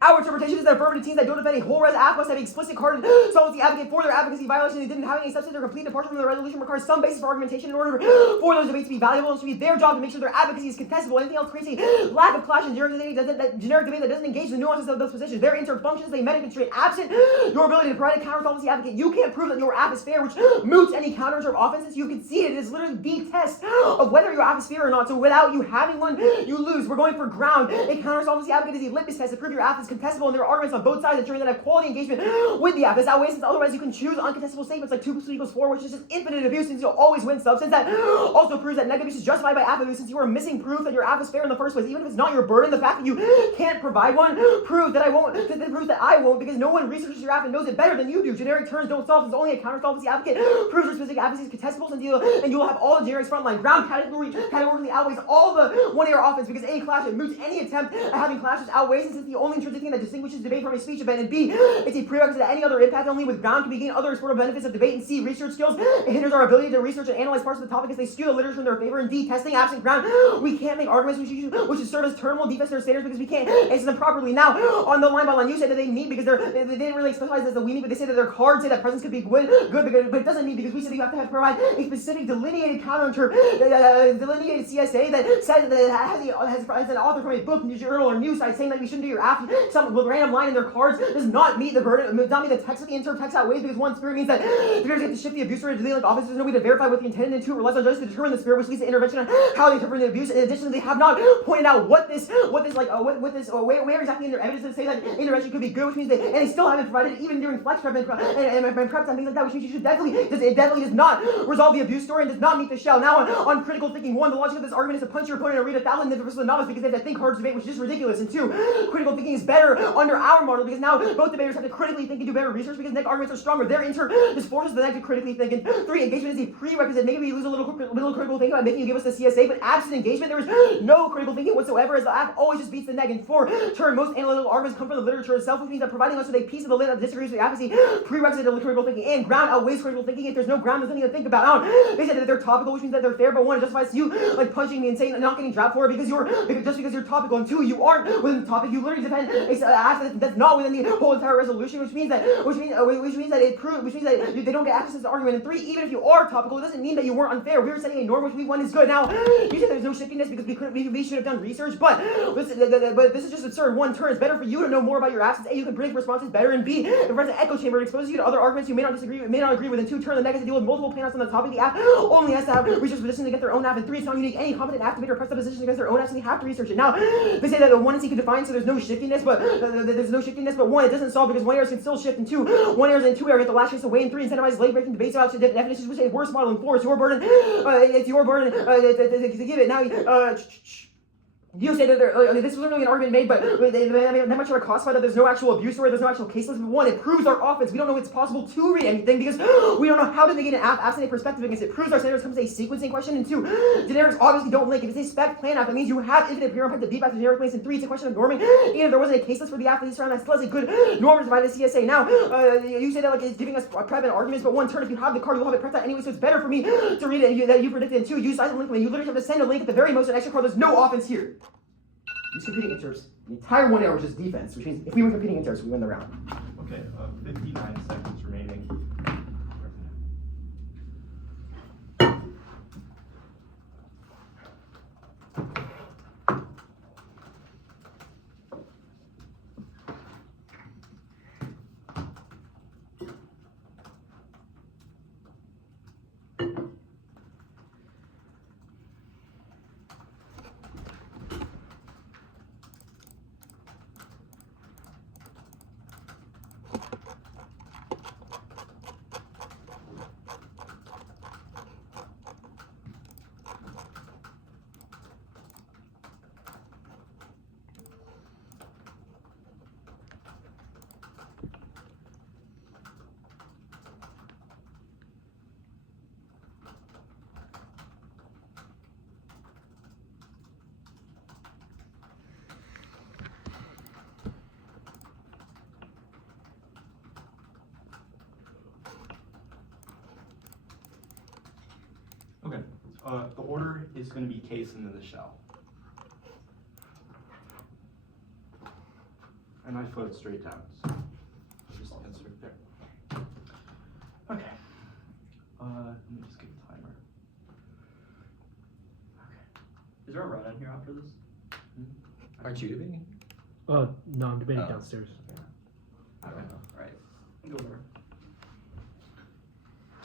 Our interpretation is that affirmative teams that don't defend a whole res app must have explicit card solvency advocate for their advocacy violation. They didn't have any substance or complete departure from the resolution requires some basis for argumentation in order for those debates to be valuable. And it should be their job to make sure their advocacy is contestable. Anything else creates a lack of clash in generic debate that doesn't engage the nuances of those positions. Their inter functions they meta constraint. Absent your ability to provide a counter solvency advocate, you can't prove that your app is fair, which moots any counter of offenses. You conceded. It is literally the test of whether your app is fair or not. So without you having one, you lose. We're going for ground. A counter solvency advocate is a litmus test to prove your app is contestable, and there are arguments on both sides ensuring that have quality engagement with the app. This outweighs since otherwise you can choose uncontestable statements like 2 + 2 = 4, which is just infinite abuse since you'll always win substance. That also proves that negative abuse is justified by app abuse since you are missing proof that your app is fair in the first place. Even if it's not your burden, the fact that you can't provide one proves that I won't because no one researches your app and knows it better than you do. Generic terms don't solve. It's only a counter solvency advocate proves your specific advocacy is contestable and you will have all the generics frontline. Ground categorically outweighs all the 1-hour offense because A, clash it moots any attempt at having clashes outweighs since it's the only intrinsic thing that distinguishes debate from a speech event. And B, it's a prerequisite that any other impact only with ground can be gained other exploitable benefits of debate. And C, research skills. It hinders our ability to research and analyze parts of the topic as they skew the literature in their favor. And D, testing absent ground. We can't make arguments which should serve as terminal defense or standards because we can't answer them properly. Now, on the line by line, you said that they meet because they didn't really specify this as a we meet, but they say that their cards say that presence could be good, but it doesn't mean because we said that you have to provide a specific delineated delineated CSA that says that it has an author from a book, journal, or news site saying that we shouldn't do your app some random line in their cards does not meet the burden, does not meet the text of the interp text outweighs, because one, spirit means that the players get to shift the abuse rate to the like office. There's no way to verify what the intended, and two, relies on judges to determine the spirit, which leads to intervention on how they interpret the abuse. In addition, they have not pointed out where exactly in their evidence to say that intervention could be good, which means and they still haven't provided it even during flex prep and prep and things like that, which means you should it definitely does not resolve the abuse story and does not meet the shell. Now on critical thinking, one, the logic of this argument is to punch your opponent and read 1,000 versus the novice because they have to think hard to debate, which is just ridiculous. And two, critical thinking is better under our model because now both debaters have to critically think and do better research because neck arguments are stronger. Their inter just forces the neck to critically think. And three, engagement is a prerequisite. Maybe we lose a little critical thinking by making you give us the CSA, but absent engagement, there is no critical thinking whatsoever, as the app always just beats the neck. And four, turn, most analytical arguments come from the literature itself, which means that providing us with a piece of the lid that disagrees with the apathy prerequisite to critical thinking, and ground outweighs critical thinking. If there's no ground, there's nothing to think about. They said that they're topical, which means that they're fair, but one, it justifies you like punching me and saying not getting dropped for it because you're topical, and two, you aren't within the topic. You literally defend that's not within the whole entire resolution, which means that they don't get access to the argument. And three, even if you are topical, it doesn't mean that you weren't unfair. We were setting a norm which we won is good. Now you said there's no shiftiness because we should have done research, but this is just absurd. One, turn, it's better for you to know more about your absence. A, you can predict responses better, and B, if it's an echo chamber, it exposes you to other arguments you may not agree with. And two, turn, the neck has to deal with multiple planets on the topic. The app only has to have research positions to get their own app. And three, it's not unique. Any competent app debater press the positions against their own apps, and they have to research it. Now they say that the one and C can define, so there's no shiftiness, but one, it doesn't solve because one errors can still shift, and two, one errors and two errors get the last chance to weigh, and three, incentivize late breaking debates about definitions, which is a worse model. And four, it's your burden. To give it. Now you say that this was literally an argument made, but they much of a classify that there's no actual abuse or there's no actual case list. But one, it proves our offense. We don't know it's possible to read anything because we don't know how to negate an app absent a perspective against it. Proves our standards comes a sequencing question. And two, generics obviously don't link. If it's a spec plan app, that means you have infinite pure impact to beat back the generic links. And three, it's a question of norming. Even if there wasn't a case list for the app, this round that still has a good norm to divide the CSA. Now, you say that like it's giving us prep and arguments, but one, turn, if you have the card, you'll have it prepped out anyway, so it's better for me to read it that you predicted. And two, use silent link when you literally have to send a link at the very most an extra card. There's no offense here. Use competing interps. The entire 1 hour is just defense, which means if we win competing interps, we win the round. Okay, 59 seconds remaining. Okay, the order is going to be case and then the shell. And I float straight down, so just answer it there. Okay, let me just give a timer. Okay. Is there a run in here after this? Aren't you debating? No, I'm debating Oh. downstairs. I don't know. Alright, go over.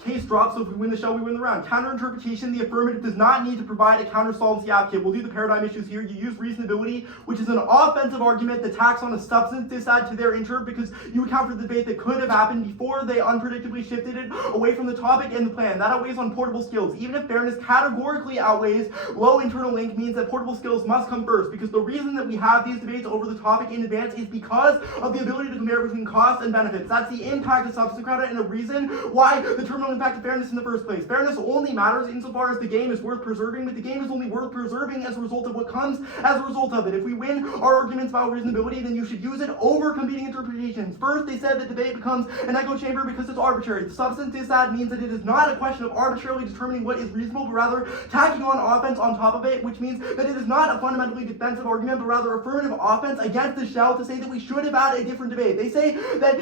Case drops, so if we win the shell, we win the round. Counterinterpretation, the affirmative does not need to provide a counter-solvency advocate. We'll do the paradigm issues here. You use reasonability, which is an offensive argument that tacks on a substance disadd to their inter because you account for the debate that could have happened before they unpredictably shifted it away from the topic and the plan. That outweighs on portable skills. Even if fairness categorically outweighs, low internal link means that portable skills must come first because the reason that we have these debates over the topic in advance is because of the ability to compare between costs and benefits. That's the impact of substance credit and a reason why the terminal impact of fairness in the first place. Fairness only matters insofar as the game is worth preserving, but the game is only worth preserving as a result of what comes as a result of it. If we win our arguments about reasonability, then you should use it over competing interpretations. First, they said that debate becomes an echo chamber because it's arbitrary. The substance disadd means that it is not a question of arbitrarily determining what is reasonable, but rather tacking on offense on top of it, which means that it is not a fundamentally defensive argument, but rather affirmative offense against the shell to say that we should have had a different debate. They say that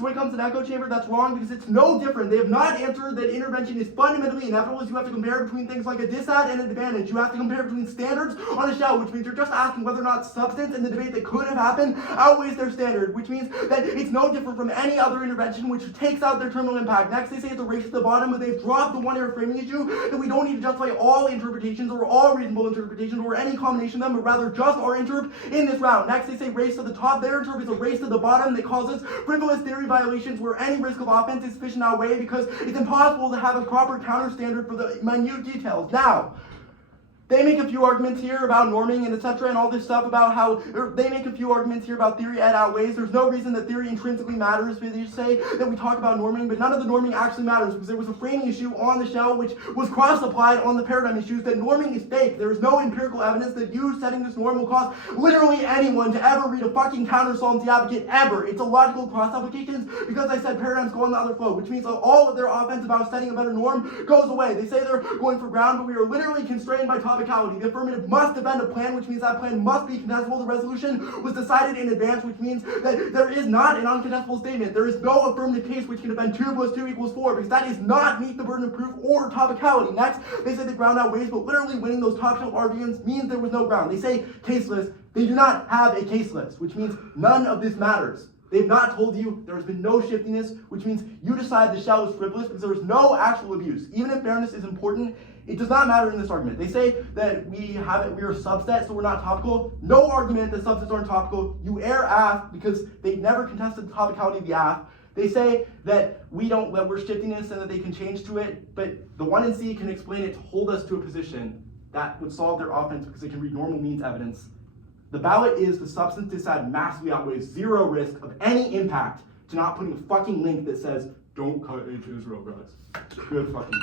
when it comes to an echo chamber, that's wrong because it's no different. They have not answered answer that intervention is fundamentally inevitable is you have to compare between things like a disad and an advantage. You have to compare between standards on a shell, which means you're just asking whether or not substance in the debate that could have happened outweighs their standard, which means that it's no different from any other intervention which takes out their terminal impact. Next, they say it's a race to the bottom, but they've dropped the one-error framing issue, that we don't need to justify all interpretations or all reasonable interpretations or any combination of them, but rather just our interp in this round. Next, they say race to the top. Their interp is a race to the bottom that causes frivolous theory violations where any risk of offense is sufficient to outweigh because it's impossible to have a proper counter standard for the minute details. Now, they make a few arguments here about norming and etc. and all this stuff about how, they make a few arguments here about theory ed outweighs. There's no reason that theory intrinsically matters. They just say that we talk about norming, but none of the norming actually matters because there was a framing issue on the shell which was cross-applied on the paradigm issues that norming is fake. There is no empirical evidence that you setting this norm will cause literally anyone to ever read a fucking counter-solvency advocate ever. It's a logical cross-applications because I said paradigms go on the other flow, which means all of their offense about setting a better norm goes away. They say they're going for ground, but we are literally constrained by topicality. The affirmative must defend a plan, which means that plan must be contestable. The resolution was decided in advance, which means that there is not an uncontestable statement. There is no affirmative case which can defend 2 + 2 = 4, because that is not meet the burden of proof or topicality. Next, they say the ground outweighs, but literally winning those top shelf arguments means there was no ground. They say caseless. They do not have a case list, which means none of this matters. They've not told you there has been no shiftiness, which means you decide the shell is frivolous because there was no actual abuse. Even if fairness is important, it does not matter in this argument. They say that we are subset, so we're not topical. No argument that subsets aren't topical. You err Aff because they never contested the topicality of the Aff. They say that that we're shiftiness and that they can change to it, but the 1 and C can explain it to hold us to a position that would solve their offense because they can read normal means evidence. The ballot is the substance disad massively outweighs zero risk of any impact to not putting a fucking link that says, don't cut H Israel, guys. Good fucking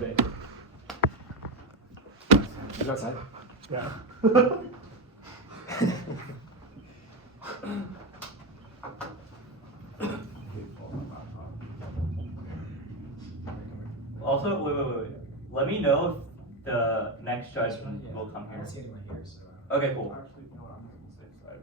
day. You go outside. Yeah. Also, wait. Let me know if the next judge will come I here. don't see anyone here, so. Okay, cool. Actually, you know what, I'm on the safe side.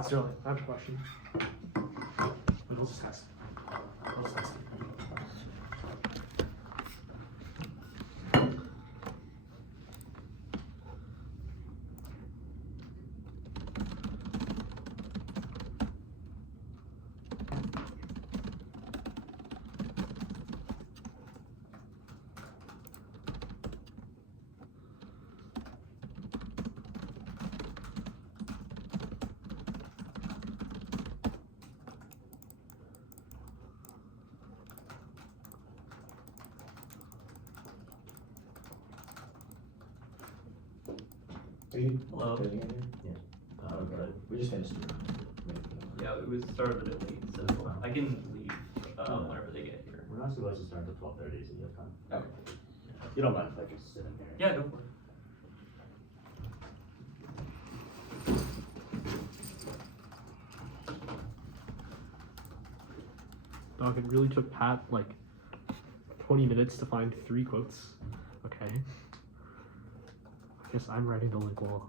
Sterling, I have a question. We'll just test. you Hello. closing it here? Yeah. Oh, okay. We just finished. Yeah, it was started a bit late, so I can leave whenever they get here. We're not supposed to start until 12:30, so you have time. Okay. You don't mind if I just sit in here? Yeah, go for it. Dog, it really took Pat like 20 minutes to find 3 quotes. Okay. I guess I'm writing the link wall.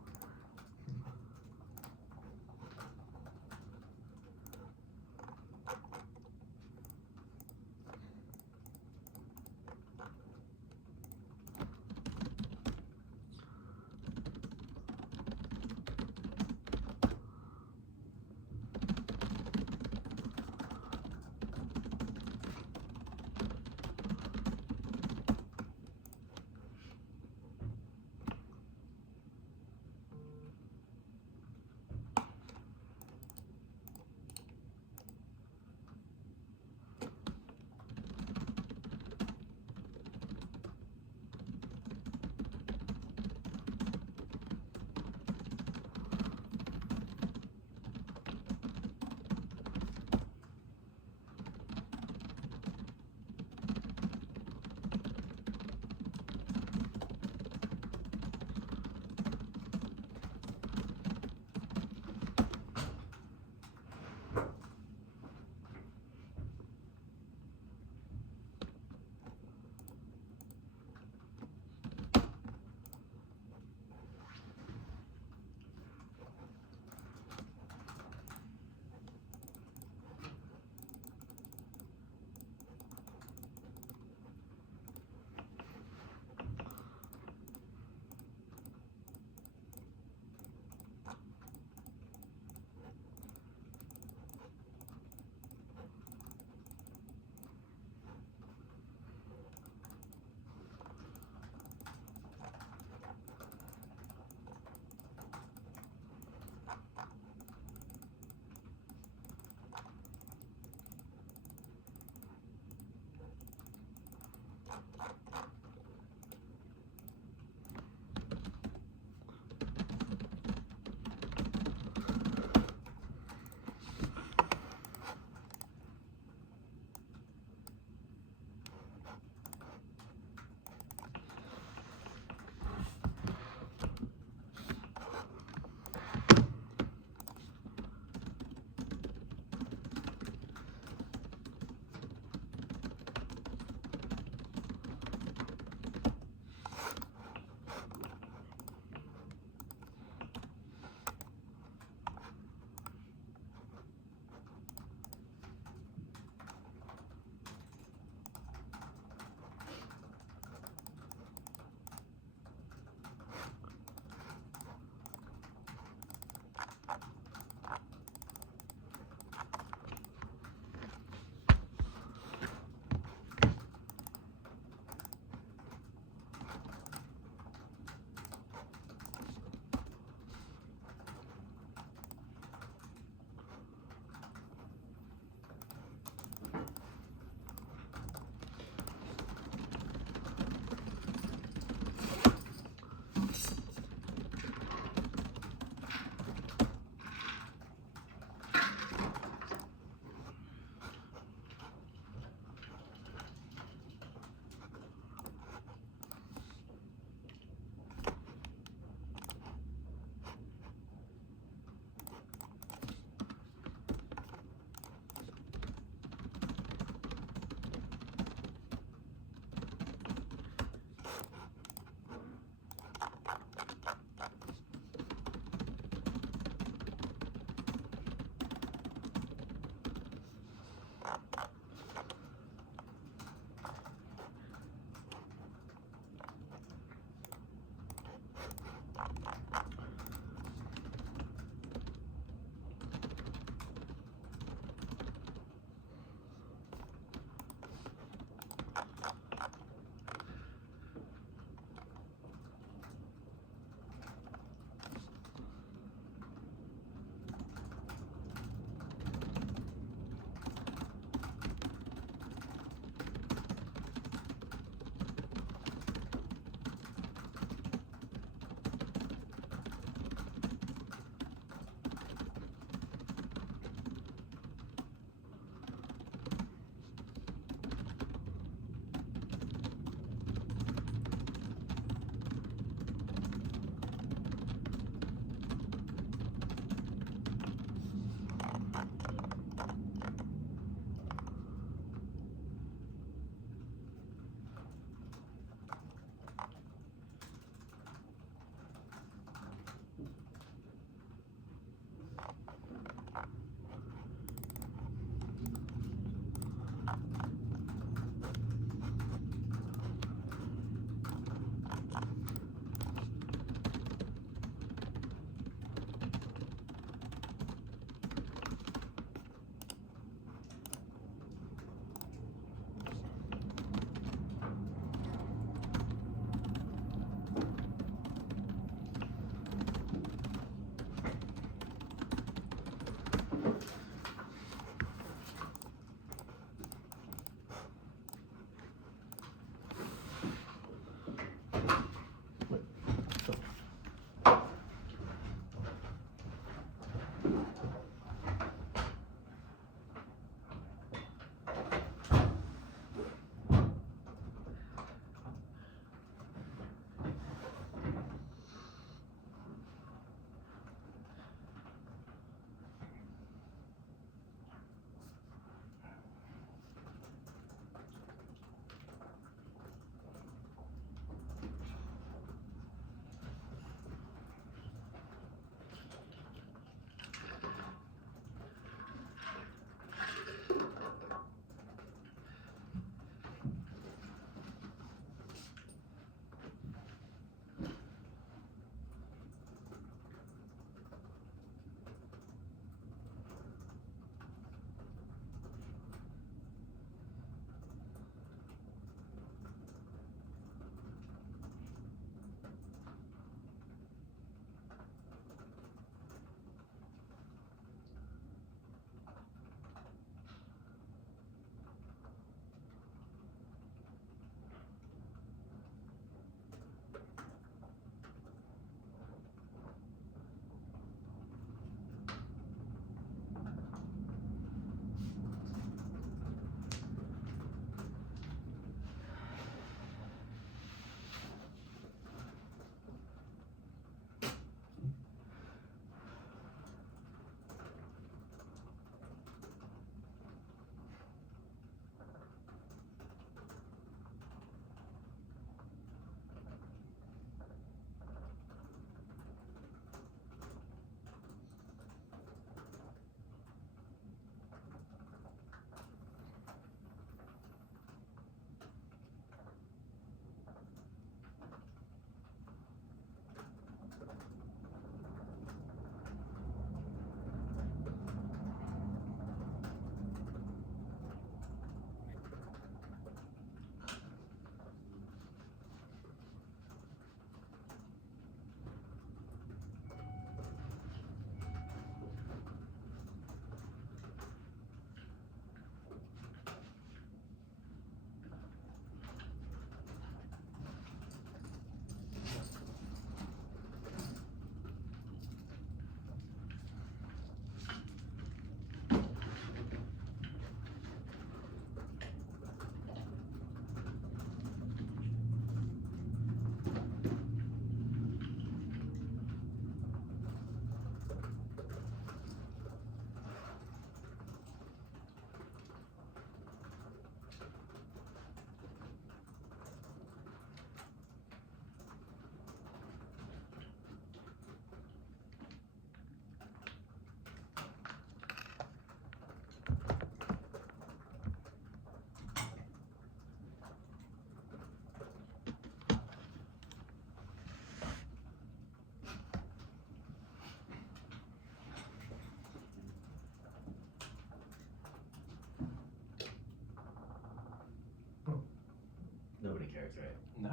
works, right? No,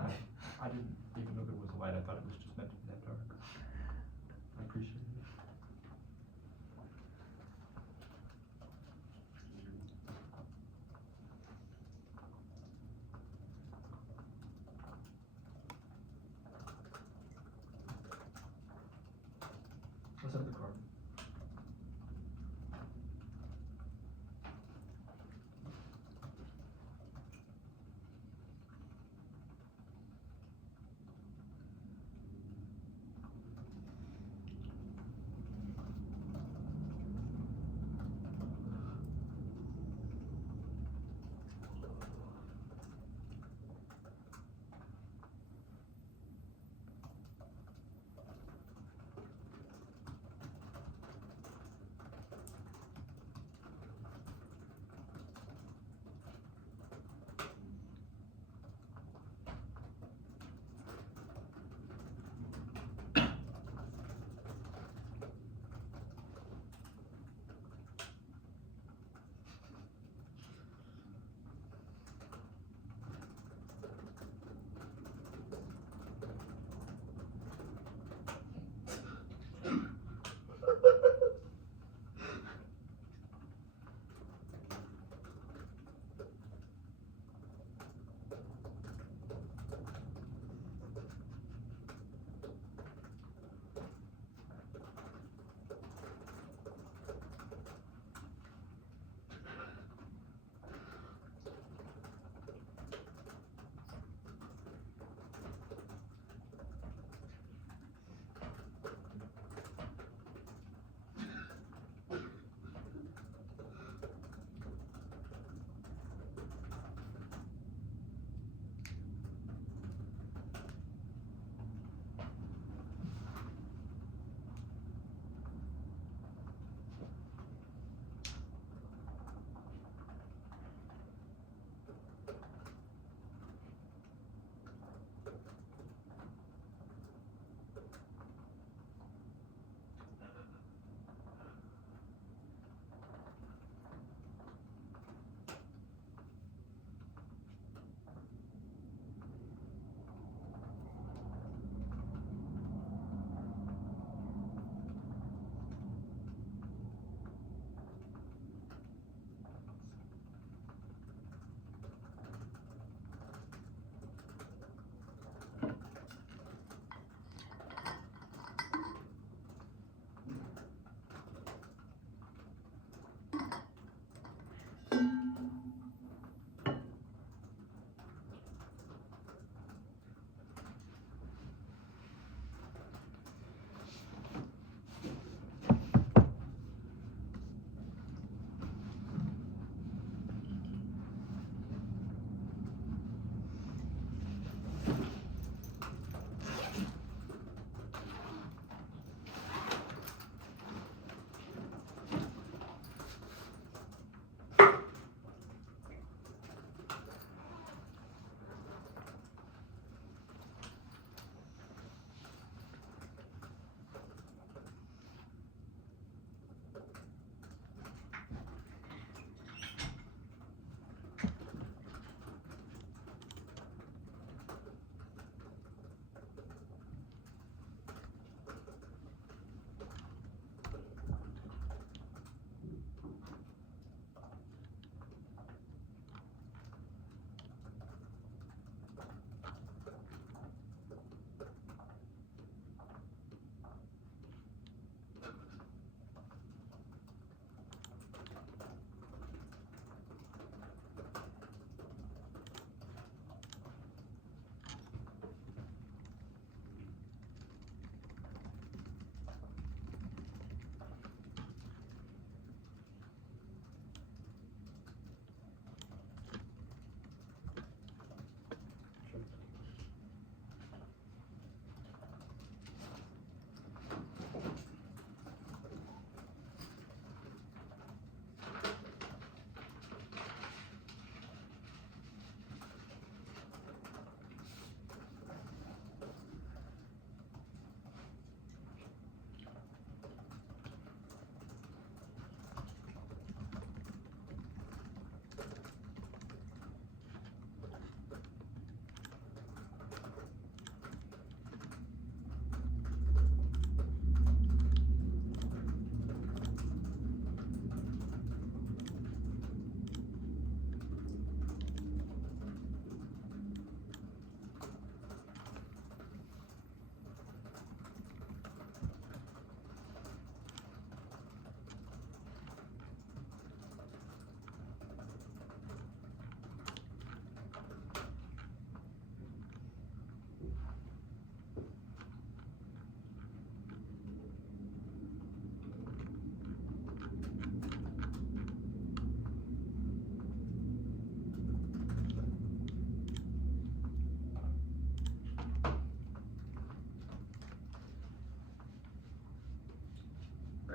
I didn't even know there was a light. I thought it was just meant to be that dark. I appreciate it. Let's have the card.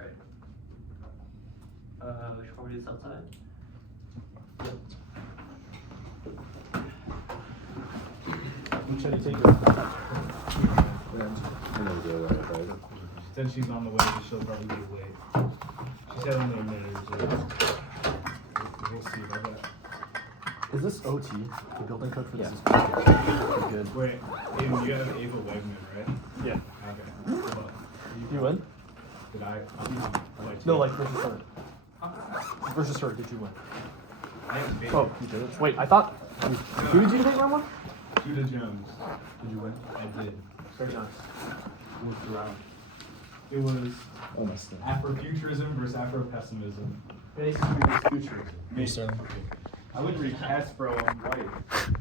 Right. Should probably do this outside. Which should I take her? Since she's on the way, she'll probably be late. She said only a minute or two. We'll see about that. Is this OT? The building code for this Yeah. is good. Wait, Aiden, you have Ava Wegman, right? Yeah. Okay. Hold on. You win? Did I? No, like versus her. Versus her, did you win? I have Baker. Oh, you did. Wait, I thought. Who did you take round one? Judah Jones. Did you win? I did. Very nice. Worked around. It was Almost. Afrofuturism versus Afro-pessimism. Basically, futurism. Me. I wouldn't read Castro, I'm white.